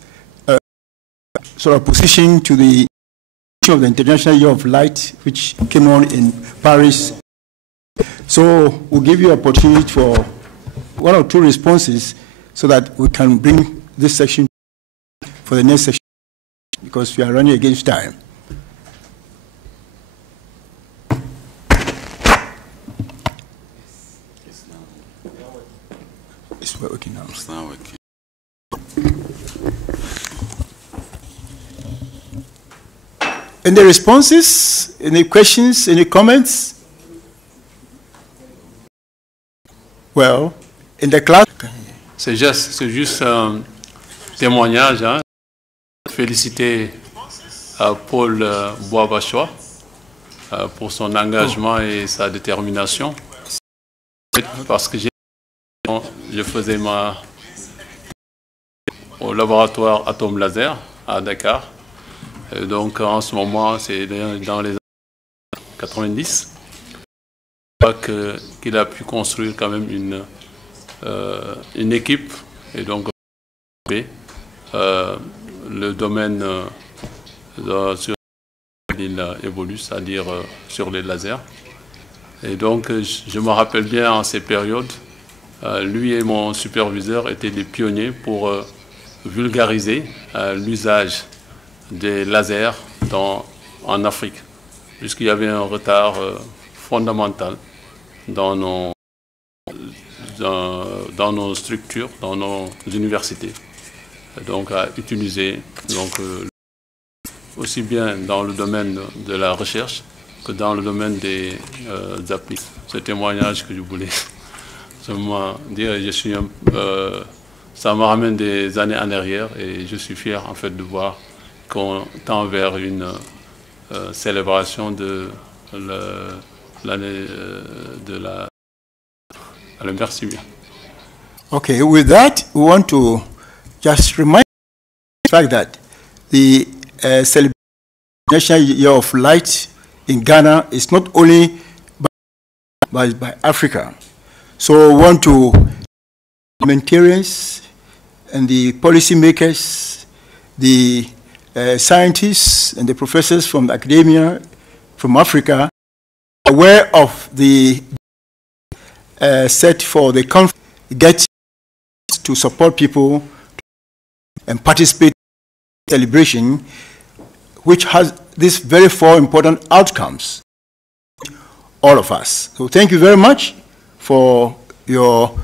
sort of position to the of the International Year of Light, which came on in Paris. So we'll give you an opportunity for one or two responses so that we can bring this section for the next section, because we are running against time. It's working now. It's not working. Any responses? Any questions? Any comments? Well, in the class. C'est juste un témoignage. Hein. Féliciter Paul Boawaswa pour son engagement et sa détermination. Parce que je faisais au laboratoire Atome Laser à Dakar. Et donc en ce moment, c'est dans les années 90 qu'il a pu construire quand même une équipe et donc le domaine sur lequel il évolue, c'est-à-dire sur les lasers. Et donc je me rappelle bien en ces périodes Lui et mon superviseur étaient des pionniers pour vulgariser l'usage des lasers en Afrique, puisqu'il y avait un retard fondamental dans nos structures, dans nos universités. Donc à utiliser aussi bien dans le domaine de la recherche que dans le domaine des applications. Ce témoignage que je voulais seulement dire, ça me ramène des années en arrière et je suis fier en fait de voir qu'on tend vers une célébration de l'année de la... Alors, merci bien. Okay, with that, we want to just remind the fact that the celebration National Year of Light in Ghana is not only by Africa. So we want to parliamentarians and the policymakers, the scientists and the professors from academia from Africa aware of the set for the conference, get to support people and participate in celebration, which has these very four important outcomes, all of us. So thank you very much for your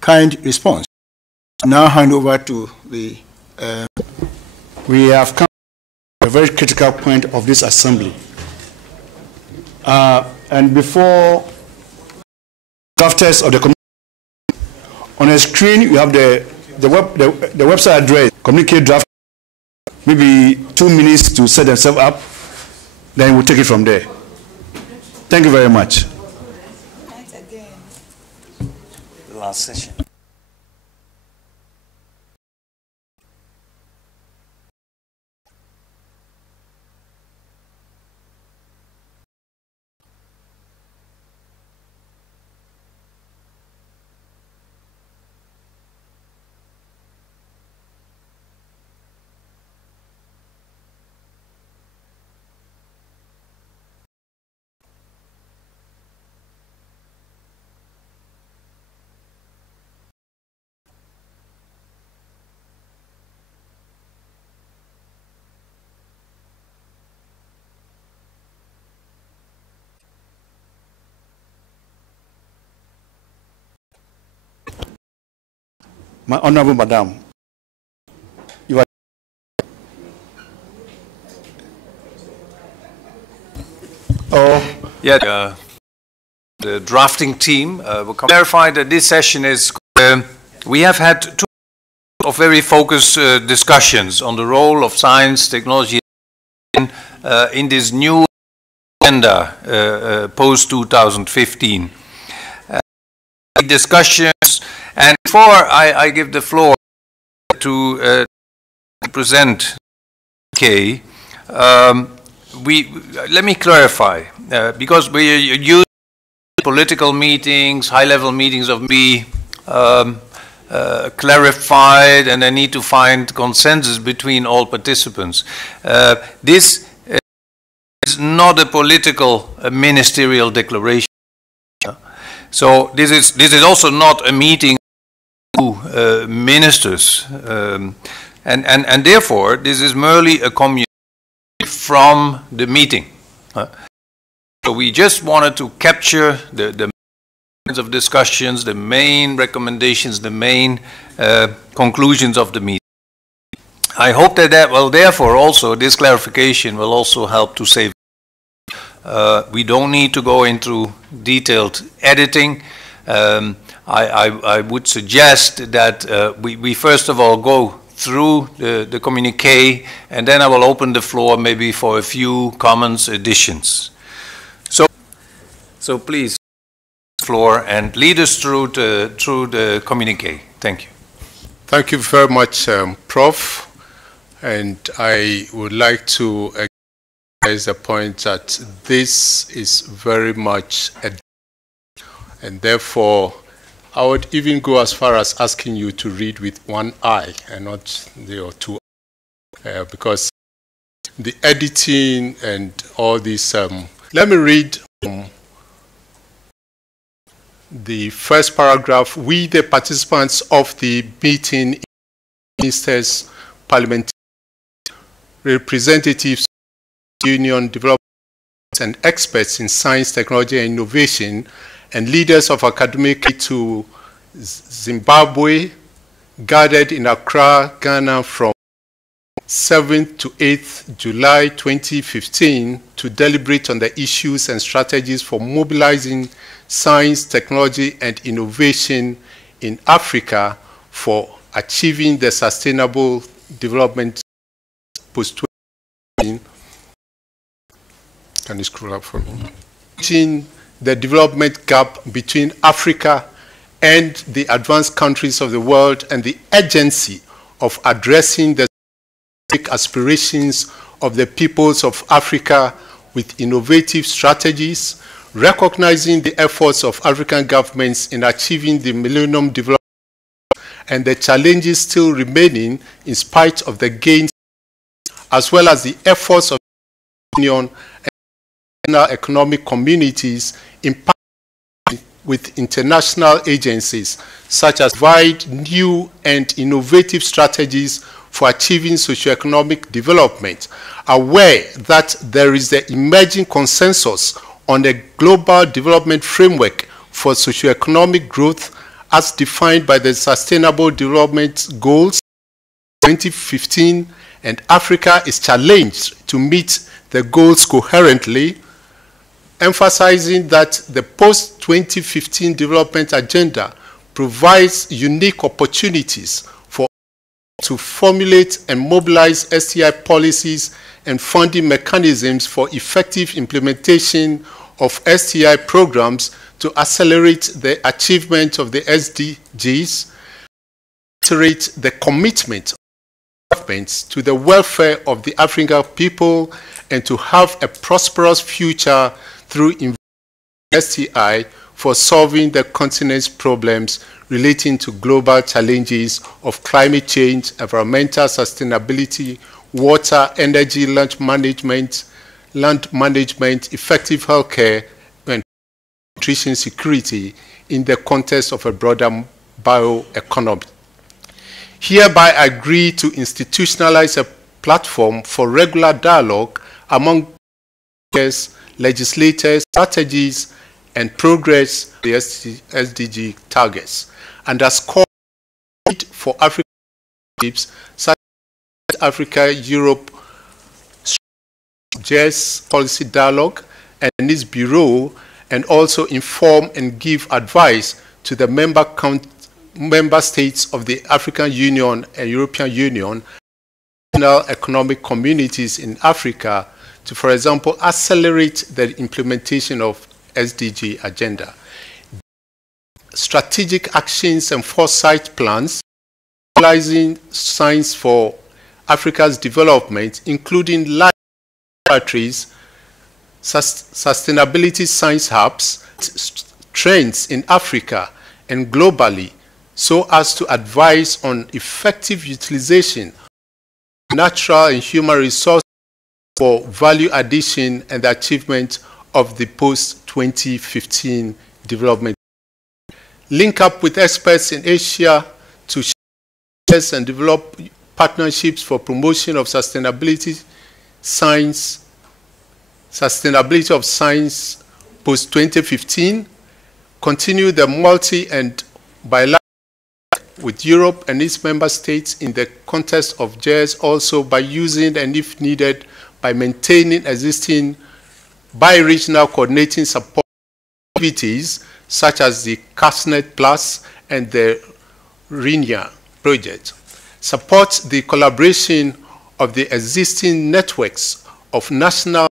kind response. Now hand over to the... We have come to a very critical point of this assembly. And before drafters of the communique, on a screen you have the website address, communicate draft, maybe 2 minutes to set themselves up, then we'll take it from there. Thank you very much. The last session. My Honorable Madam, you are... Yeah, the drafting team will clarify that this session is... we have had 2 of very focused discussions on the role of science, technology in this new agenda post-2015. Discussions, and before I give the floor to present Kay, let me clarify, because we use political meetings, high-level meetings of me clarified, and I need to find consensus between all participants. This is not a political ministerial declaration. So this is also not a meeting of ministers, and therefore this is merely a communication from the meeting. So we just wanted to capture the kinds of discussions, the main recommendations, the main conclusions of the meeting. I hope that will therefore also, this clarification will also help to save. We don't need to go into detailed editing. I would suggest that we first of all go through the communique, and then I will open the floor maybe for a few comments, additions. So please, floor and lead us through the communique. Thank you. Thank you very much, Prof. And I would like to emphasize the point that this is very much and therefore I would even go as far as asking you to read with one eye and not the two, because the editing and all this. Let me read the first paragraph, we, the participants of the meeting, ministers, parliamentarians, representatives, union, development, and experts in science, technology, and innovation, and leaders of academic to Zimbabwe, gathered in Accra, Ghana from 7th to 8th July 2015 to deliberate on the issues and strategies for mobilizing science, technology, and innovation in Africa for achieving the sustainable development post-2015. Can you scroll up for me? Bridging the development gap between Africa and the advanced countries of the world, and the urgency of addressing the aspirations of the peoples of Africa with innovative strategies, recognizing the efforts of African governments in achieving the Millennium Development and the challenges still remaining in spite of the gains, as well as the efforts of the Union and economic communities in partnership with international agencies, such as provide new and innovative strategies for achieving socioeconomic development, aware that there is the emerging consensus on a global development framework for socioeconomic growth as defined by the Sustainable Development Goals 2015, and Africa is challenged to meet the goals coherently, emphasizing that the post-2015 development agenda provides unique opportunities for to formulate and mobilize STI policies and funding mechanisms for effective implementation of STI programs to accelerate the achievement of the SDGs, reiterate the commitment of governments to the welfare of the African people, and to have a prosperous future through STI for solving the continent's problems relating to global challenges of climate change, environmental sustainability, water, energy, land management, effective healthcare, and nutrition security in the context of a broader bioeconomy. Hereby agree to institutionalize a platform for regular dialogue among legislators, strategies, and progress the SDG targets, and underscore need for African partnerships such as Africa-Europe Csir policy dialogue and its bureau, and also inform and give advice to the member states of the African Union and European Union, regional economic communities in Africa, to, for example, accelerate the implementation of SDG agenda. Strategic actions and foresight plans, utilizing science for Africa's development, including laboratories, sustainability science hubs, trends in Africa and globally, so as to advise on effective utilization of natural and human resources for value addition and the achievement of the post-2015 development. Link up with experts in Asia to share and develop partnerships for promotion of sustainability of science post-2015. Continue the multi and bilateral with Europe and its member states in the context of Csir, also by using, and if needed, by maintaining existing bi-regional coordinating support activities such as the CASNET Plus and the RINIA project. Support the collaboration of the existing networks of national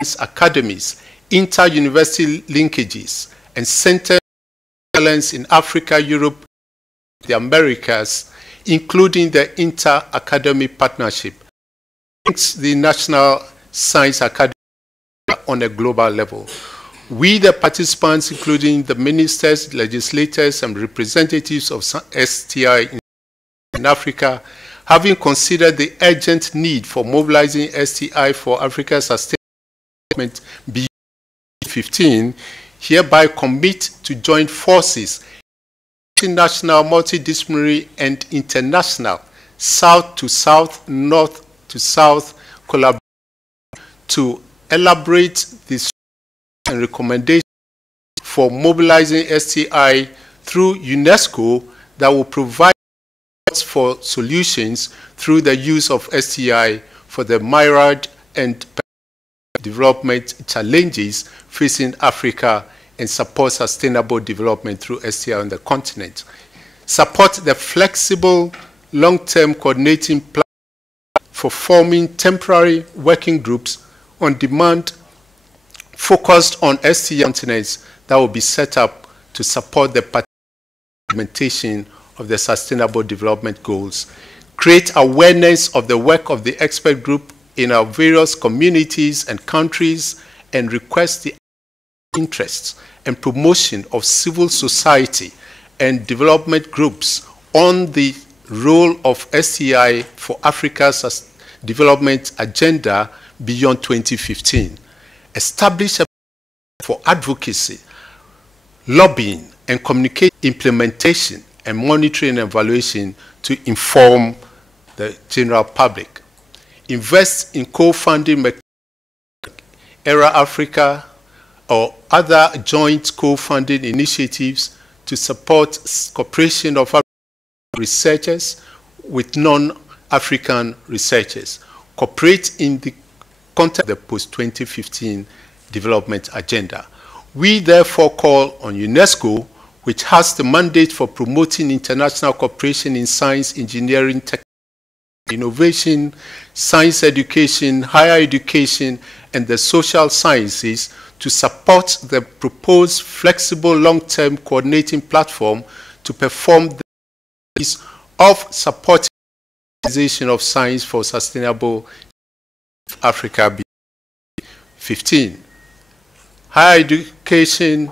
science academies, inter-university linkages, and centers of excellence in Africa, Europe, the Americas, including the inter-academic partnership, the National Science Academy on a global level. We, the participants, including the ministers, legislators, and representatives of STI in Africa, having considered the urgent need for mobilizing STI for Africa's sustainable development beyond 2015, hereby commit to join forces, national, multidisciplinary, and international, south-to-south, north-to-south collaboration to elaborate this and recommendation for mobilizing STI through UNESCO that will provide for solutions through the use of STI for the myriad and development challenges facing Africa and support sustainable development through STI on the continent. Support the flexible long-term coordinating plan for forming temporary working groups on demand focused on STI continents that will be set up to support the implementation of the Sustainable Development Goals. Create awareness of the work of the expert group in our various communities and countries, and request the interests and promotion of civil society and development groups on the role of STI for Africa's development agenda beyond 2015. Establish a for advocacy, lobbying, and communication implementation and monitoring and evaluation to inform the general public. Invest in co-funding Era Africa or other joint co-funding initiatives to support cooperation of researchers with non-African researchers. Cooperate in the context of the post-2015 development agenda. We therefore call on UNESCO, which has the mandate for promoting international cooperation in science, engineering, technology, innovation, science education, higher education, and the social sciences, to support the proposed flexible long-term coordinating platform to perform the duties of supporting the realization of science for sustainable Africa 15. Higher education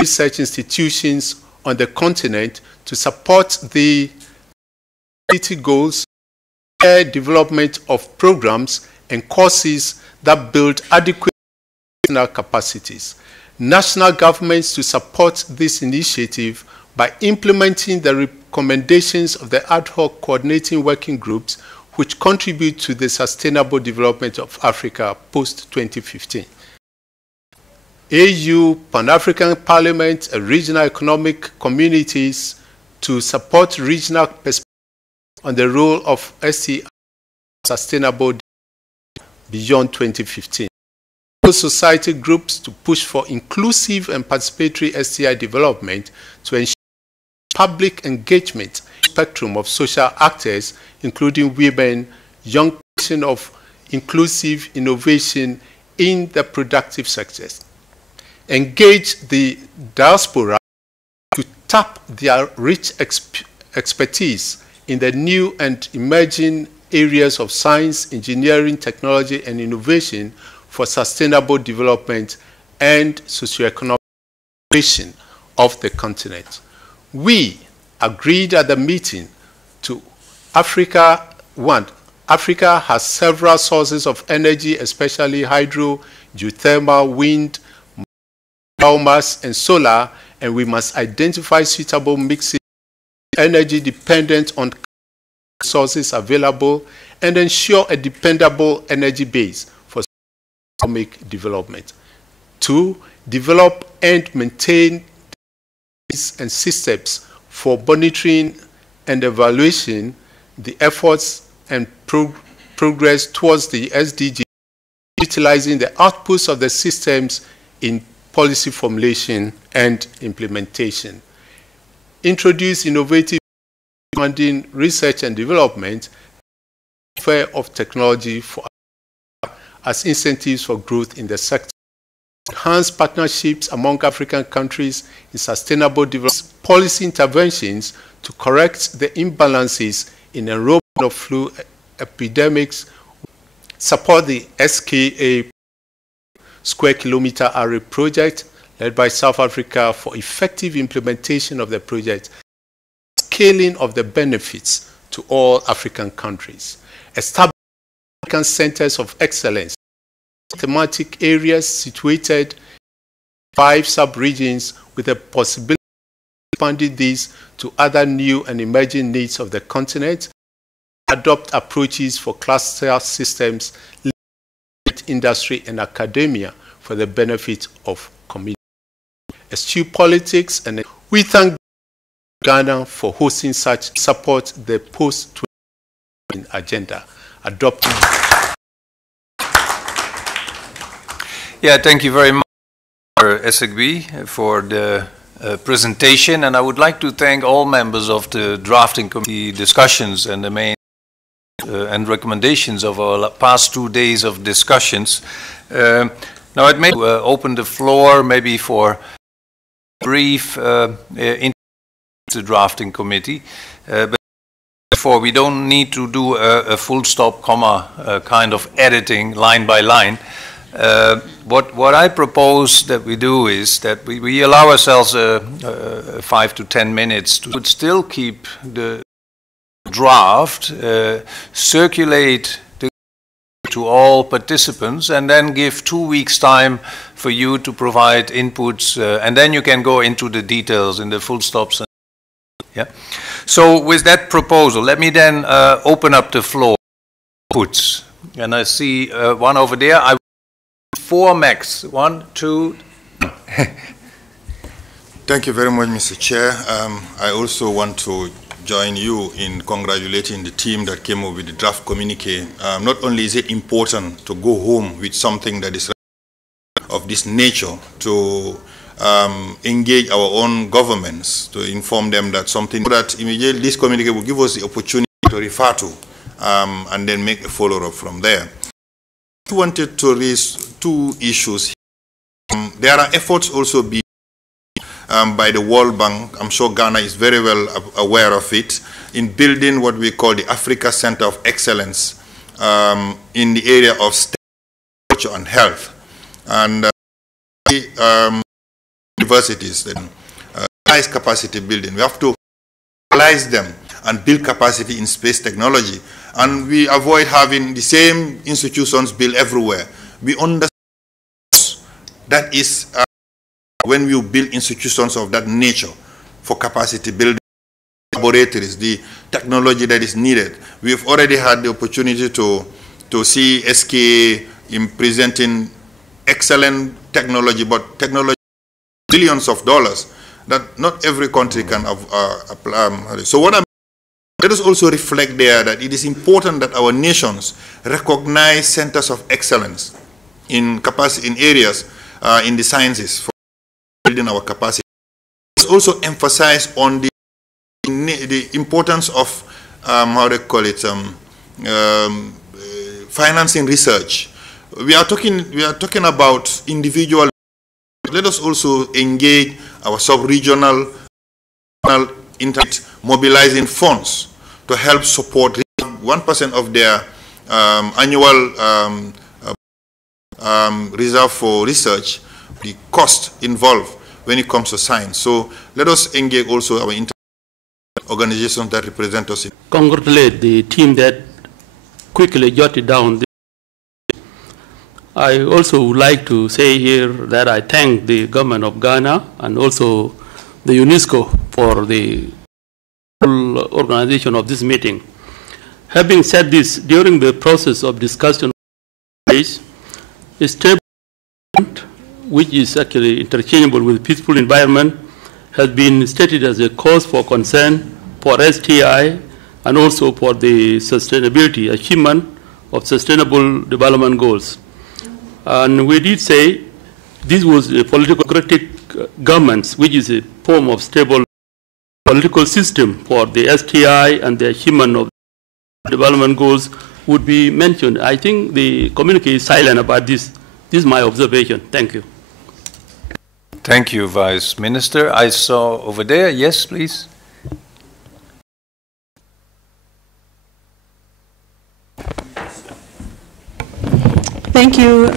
research institutions on the continent to support the goals, development of programs and courses that build adequate national capacities. National governments to support this initiative by implementing the recommendations of the ad hoc coordinating working groups which contribute to the sustainable development of Africa post-2015. AU, Pan-African Parliament, and regional economic communities to support regional perspectives on the role of STI sustainable beyond 2015. Civil society groups to push for inclusive and participatory STI development to ensure public engagement spectrum of social actors, including women, young person of inclusive innovation in the productive sectors. Engage the diaspora to tap their rich expertise in the new and emerging areas of science, engineering, technology, and innovation for sustainable development and socioeconomic integration of the continent. We agreed at the meeting to Africa has several sources of energy, especially hydro, geothermal, wind, biomass, and solar, and we must identify suitable mixes of energy dependent on sources available and ensure a dependable energy base for economic development. 2, develop and maintain and systems for monitoring and evaluation the efforts and progress towards the SDG, utilizing the outputs of the systems in policy formulation and implementation. Introduce innovative funding, research and development, transfer of technology as incentives for growth in the sector. Enhance partnerships among African countries in sustainable development, policy interventions to correct the imbalances in enrollment of flu epidemics, support the SKA Square Kilometre Array project led by South Africa for effective implementation of the project, scaling of the benefits to all African countries, establish African centers of excellence, thematic areas situated 5 sub-regions with the possibility of expanding these to other new and emerging needs of the continent, adopt approaches for cluster systems, industry and academia for the benefit of community. Eschew politics, and we thank Ghana for hosting such support the post-2020 agenda adopted. Yeah, thank you very much, Esegbi, for the presentation, and I would like to thank all members of the drafting committee discussions and the main and recommendations of our past 2 days of discussions. Now it may open the floor maybe for brief into the drafting committee, but before we don't need to do a full stop, comma kind of editing line by line. What I propose that we do is that we allow ourselves 5 to 10 minutes to still keep the draft, circulate to all participants, and then give 2 weeks time for you to provide inputs, and then you can go into the details in the full stops. Yeah. So with that proposal, let me then open up the floor. Inputs, and I see one over there. 4 max. 1, 2. Thank you very much, Mr. Chair. I also want to join you in congratulating the team that came up with the draft communique. Not only is it important to go home with something that is of this nature, to engage our own governments, to inform them that something that immediately this communique will give us the opportunity to refer to and then make a follow-up from there. I wanted to raise 2 issues. There are efforts also being by the World Bank. I'm sure Ghana is very well aware of it, in building what we call the Africa Center of Excellence in the area of culture and health. And universities, then capacity building. We have to realize them and build capacity in space technology. And we avoid having the same institutions built everywhere. We understand that is when we build institutions of that nature for capacity building, laboratories, the technology that is needed. We've already had the opportunity to see SK in presenting excellent technology, but technology billions of dollars that not every country can apply. So what let us also reflect there that it is important that our nations recognize centers of excellence in capacity, in areas, in the sciences for building our capacity. Let's also emphasize on the importance of, how they call it, financing research. We are talking about individual. Let us also engage our sub-regional internet mobilizing funds to help support 1% of their annual reserve for research, the cost involved when it comes to science. So let us engage also our organizations that represent us. Congratulate the team that quickly jotted down. I also would like to say here that I thank the government of Ghana and also the UNESCO for the organization of this meeting. Having said this, during the process of discussion, a stable, which is actually interchangeable with peaceful environment, has been stated as a cause for concern for STI and also for the sustainability, achievement of sustainable development goals. And we did say this was a political democratic governments, which is a form of stable political system for the STI and the achievement of development goals would be mentioned. I think the communique is silent about this. This is my observation. Thank you. Thank you, Vice Minister. I saw over there. Yes, please. Thank you.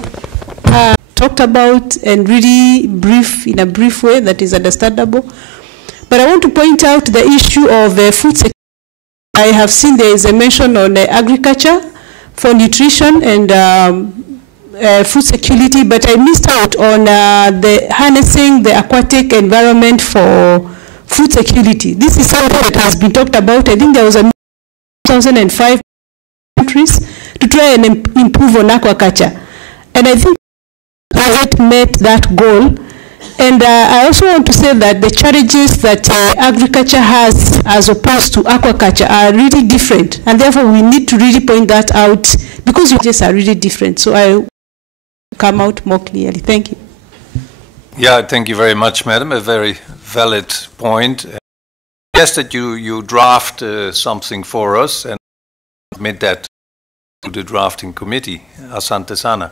Talked about and really brief, in a brief way that is understandable. But I want to point out the issue of food security. I have seen there is a mention on agriculture for nutrition and food security, but I missed out on the harnessing the aquatic environment for food security. This is something that has been talked about. I think there was a 2005 countries to try and improve on aquaculture. And I think hasn't met that goal. And I also want to say that the challenges that agriculture has as opposed to aquaculture are really different. And therefore we need to really point that out because challenges are really different. So I come out more clearly. Thank you. Yeah, thank you very much, madam. A very valid point. I guess that you draft something for us and submit that to the drafting committee. Asante sana.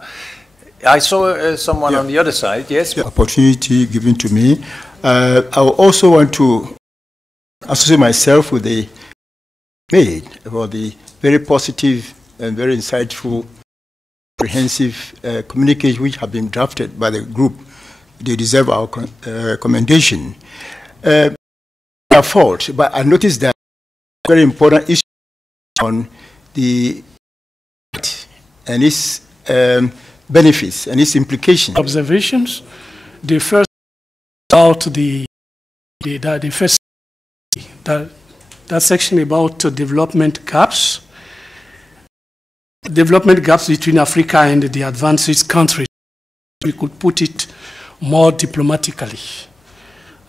I saw someone on the other side. Yes. The opportunity given to me. I also want to associate myself with the maid for the very positive and very insightful, comprehensive communication which have been drafted by the group. They deserve our commendation. Their fault, but I noticed that very important issue on the and its benefits and its implications. Observations. The first about the first that section about development gaps between Africa and the advanced countries. We could put it more diplomatically.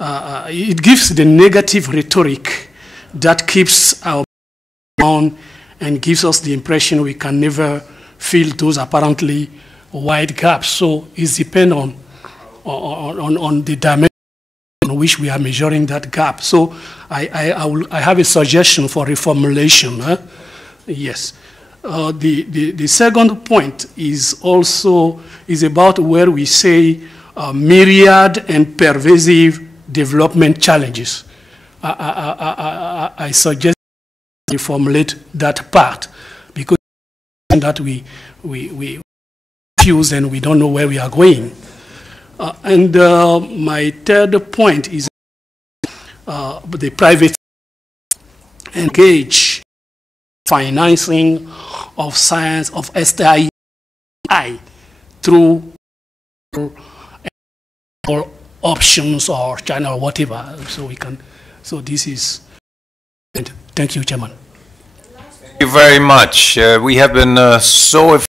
It gives the negative rhetoric that keeps our on and gives us the impression we can never fill those apparently wide gaps. So it depends on the dimension on which we are measuring that gap. So I have a suggestion for reformulation. Yes. The second point is also about where we say myriad and pervasive development challenges. I suggest we formulate that part because that we confuse and we don't know where we are going. And my third point is the private engage financing of science of STI through or options or China or whatever. So we can. So this is. And thank you, Chairman. Thank you very much. We have been so efficient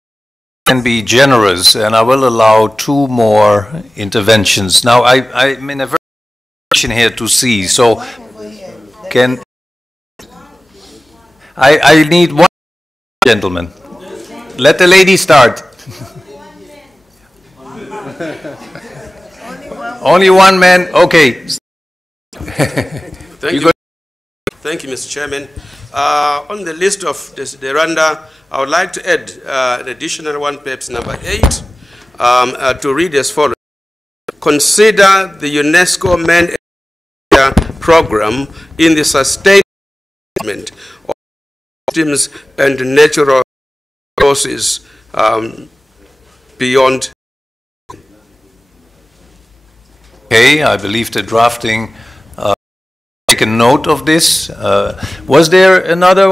and be generous, and I will allow 2 more interventions. Now I'm in a very position here to see. So can I need 1 gentleman? Let the lady start. Only 1 man. Okay. Thank you. Thank you, Mr. Chairman. On the list of the Rwanda, I would like to add an additional one, perhaps number 8, to read as follows. Consider the UNESCO main program in the sustainment of systems and natural resources beyond. Okay, I believe the drafting taken note of this. Was there another?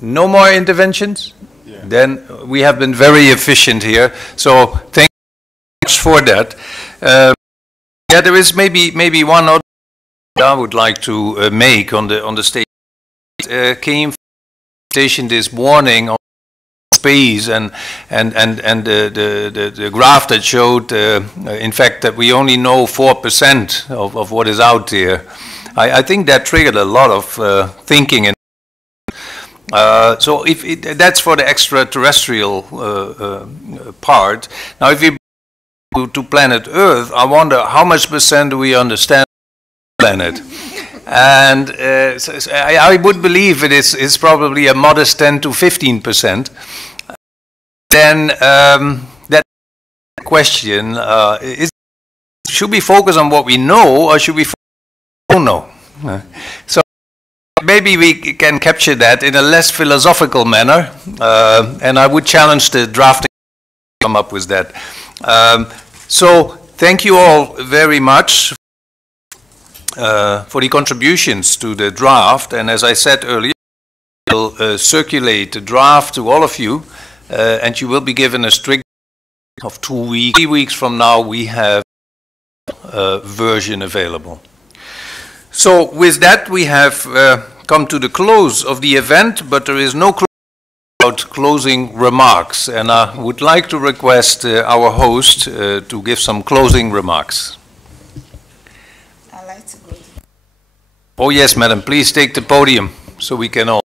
No more interventions? Yeah. Then we have been very efficient here. So thank you much for that. Yeah, there is maybe one other I would like to make on the stage. Came from the station this morning on space and the graph that showed, in fact, that we only know 4% of what is out there. I think that triggered a lot of thinking. And so that's for the extraterrestrial part. Now, if we go to planet Earth, I wonder how much % do we understand the planet? And I would believe it is probably a modest 10 to 15%. Then that question is: should we focus on what we know, or should we focus on what we don't know? So maybe we can capture that in a less philosophical manner, and I would challenge the drafting to come up with that. So thank you all very much for the contributions to the draft, and as I said earlier, we'll circulate the draft to all of you, and you will be given a strict of 2 weeks. 3 weeks from now, we have a version available. So with that, we have come to the close of the event, but there is no closing remarks, and I would like to request our host to give some closing remarks. I'd like to go. Oh yes, madam, please take the podium so we can all.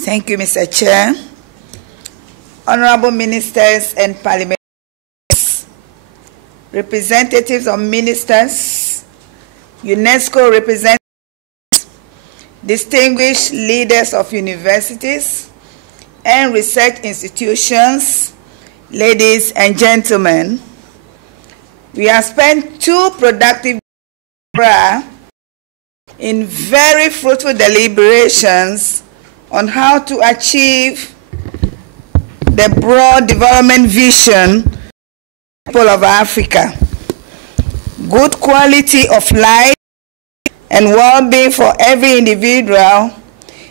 Thank you, Mr. Chair. Honorable ministers and parliamentarians, representatives of ministers, UNESCO representatives, distinguished leaders of universities and research institutions, ladies and gentlemen, we have spent 2 productive days in very fruitful deliberations on how to achieve the broad development vision of the people of Africa. Good quality of life and well-being for every individual,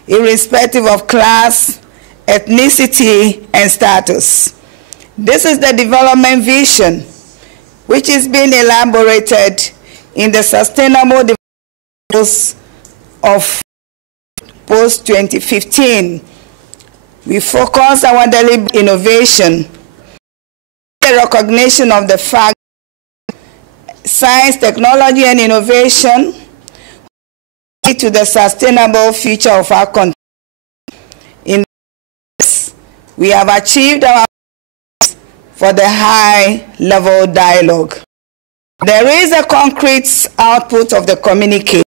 irrespective of class, ethnicity, and status. This is the development vision, which is being elaborated in the Sustainable Development Goals of post-2015. We focus our daily innovation, the recognition of the fact science, technology, and innovation lead to the sustainable future of our country. In this, we have achieved our for the high-level dialogue. There is a concrete output of the communique,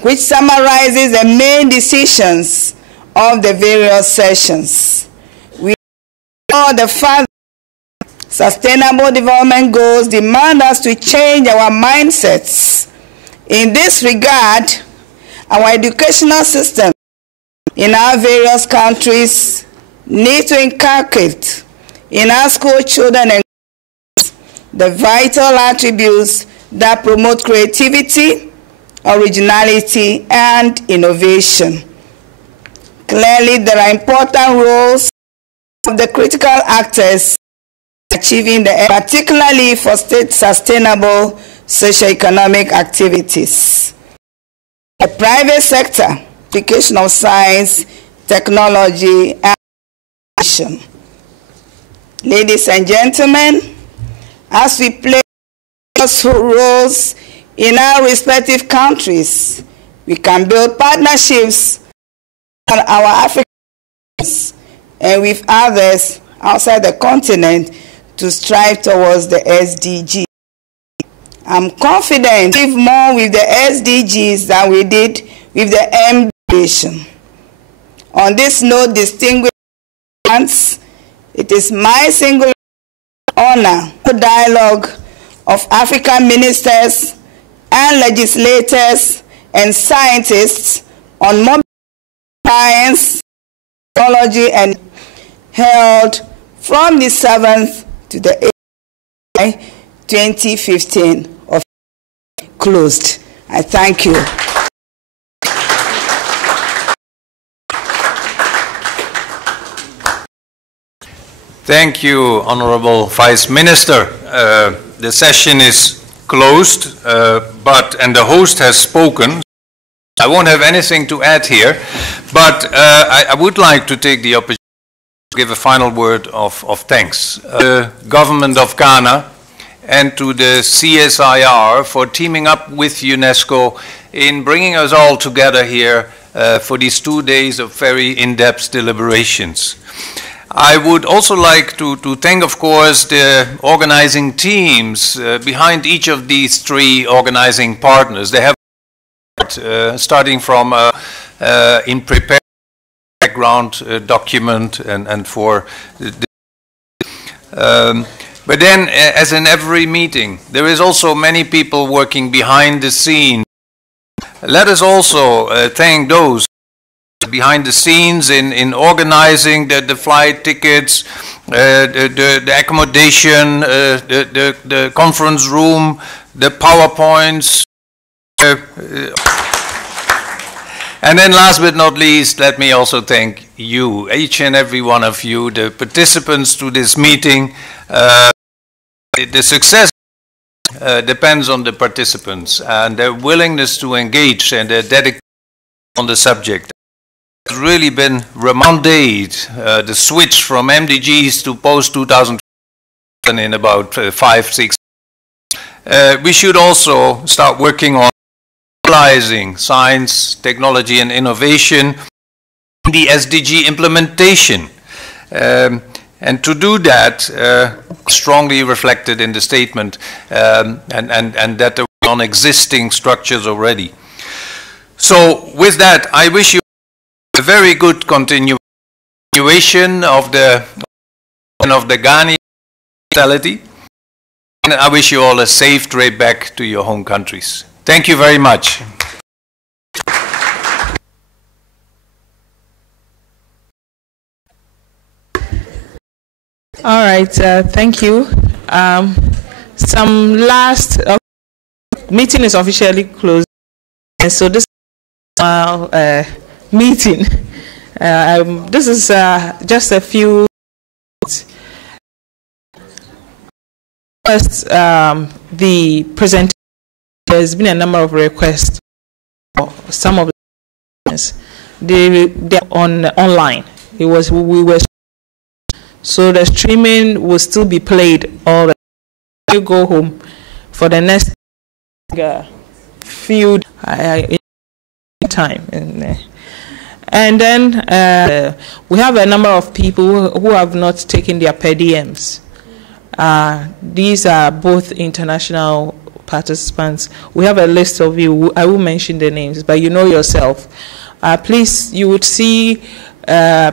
which summarizes the main decisions of the various sessions. We know the fact that sustainable development goals demand us to change our mindsets. In this regard, our educational system in our various countries need to inculcate in our school children and the vital attributes that promote creativity, originality, and innovation. Clearly, there are important roles of the critical actors achieving the end, particularly for state sustainable socioeconomic activities. The private sector, application of science, technology, and innovation. Ladies and gentlemen, as we play roles in our respective countries, we can build partnerships on our Africans and with others outside the continent to strive towards the SDGs. I'm confident we achieve more with the SDGs than we did with the M Declaration. On this note, distinguished friends, it is my singular honor to dialogue of African ministers and legislators and scientists on mobile science, technology, and held from the 7th to the 8th 2015 of closed. I thank you. Thank you, Honorable Vice Minister. The session is closed, and the host has spoken. I won't have anything to add here, but I would like to take the opportunity to give a final word of thanks to the government of Ghana and to the CSIR for teaming up with UNESCO in bringing us all together here for these 2 days of very in-depth deliberations. I would also like to thank, of course, the organizing teams behind each of these 3 organizing partners. They have starting from in preparing background document and for but then, as in every meeting, there is also many people working behind the scenes. Let us also thank those behind the scenes in organizing the flight tickets, the accommodation, the conference room, the PowerPoints. And then last but not least, let me also thank you, each and every one of you, the participants to this meeting. The success depends on the participants and their willingness to engage and their dedication on the subject. It's really been remonted, the switch from MDGs to post-2000 in about 5-6 years. We should also start working on mobilizing science, technology and innovation in the SDG implementation. And to do that, strongly reflected in the statement, and that are on existing structures already. So with that, I wish you a very good continuation of the Ghana mentality, and I wish you all a safe trip back to your home countries. Thank you very much. All right, thank you. Some last meeting is officially closed, and so this meeting. This is just a few. First, the presentation. There's been a number of requests. Some of the they're online. We were. So the streaming will still be played all the time. You go home for the next few time. And then we have a number of people who have not taken their per diems. These are both international participants. We have a list of you. I will mention the names, but you know yourself. Please, you would see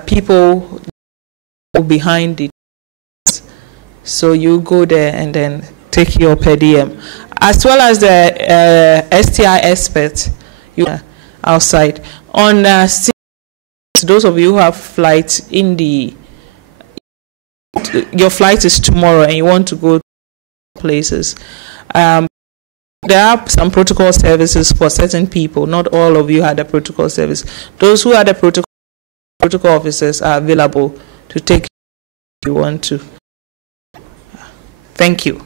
people behind it, so you go there and then take your per diem, as well as the STI experts outside. On those of you who have flights in your flight is tomorrow and you want to go to places, there are some protocol services for certain people. Not all of you had a protocol service. Those who had a protocol officers are available to take if you want to. Thank you.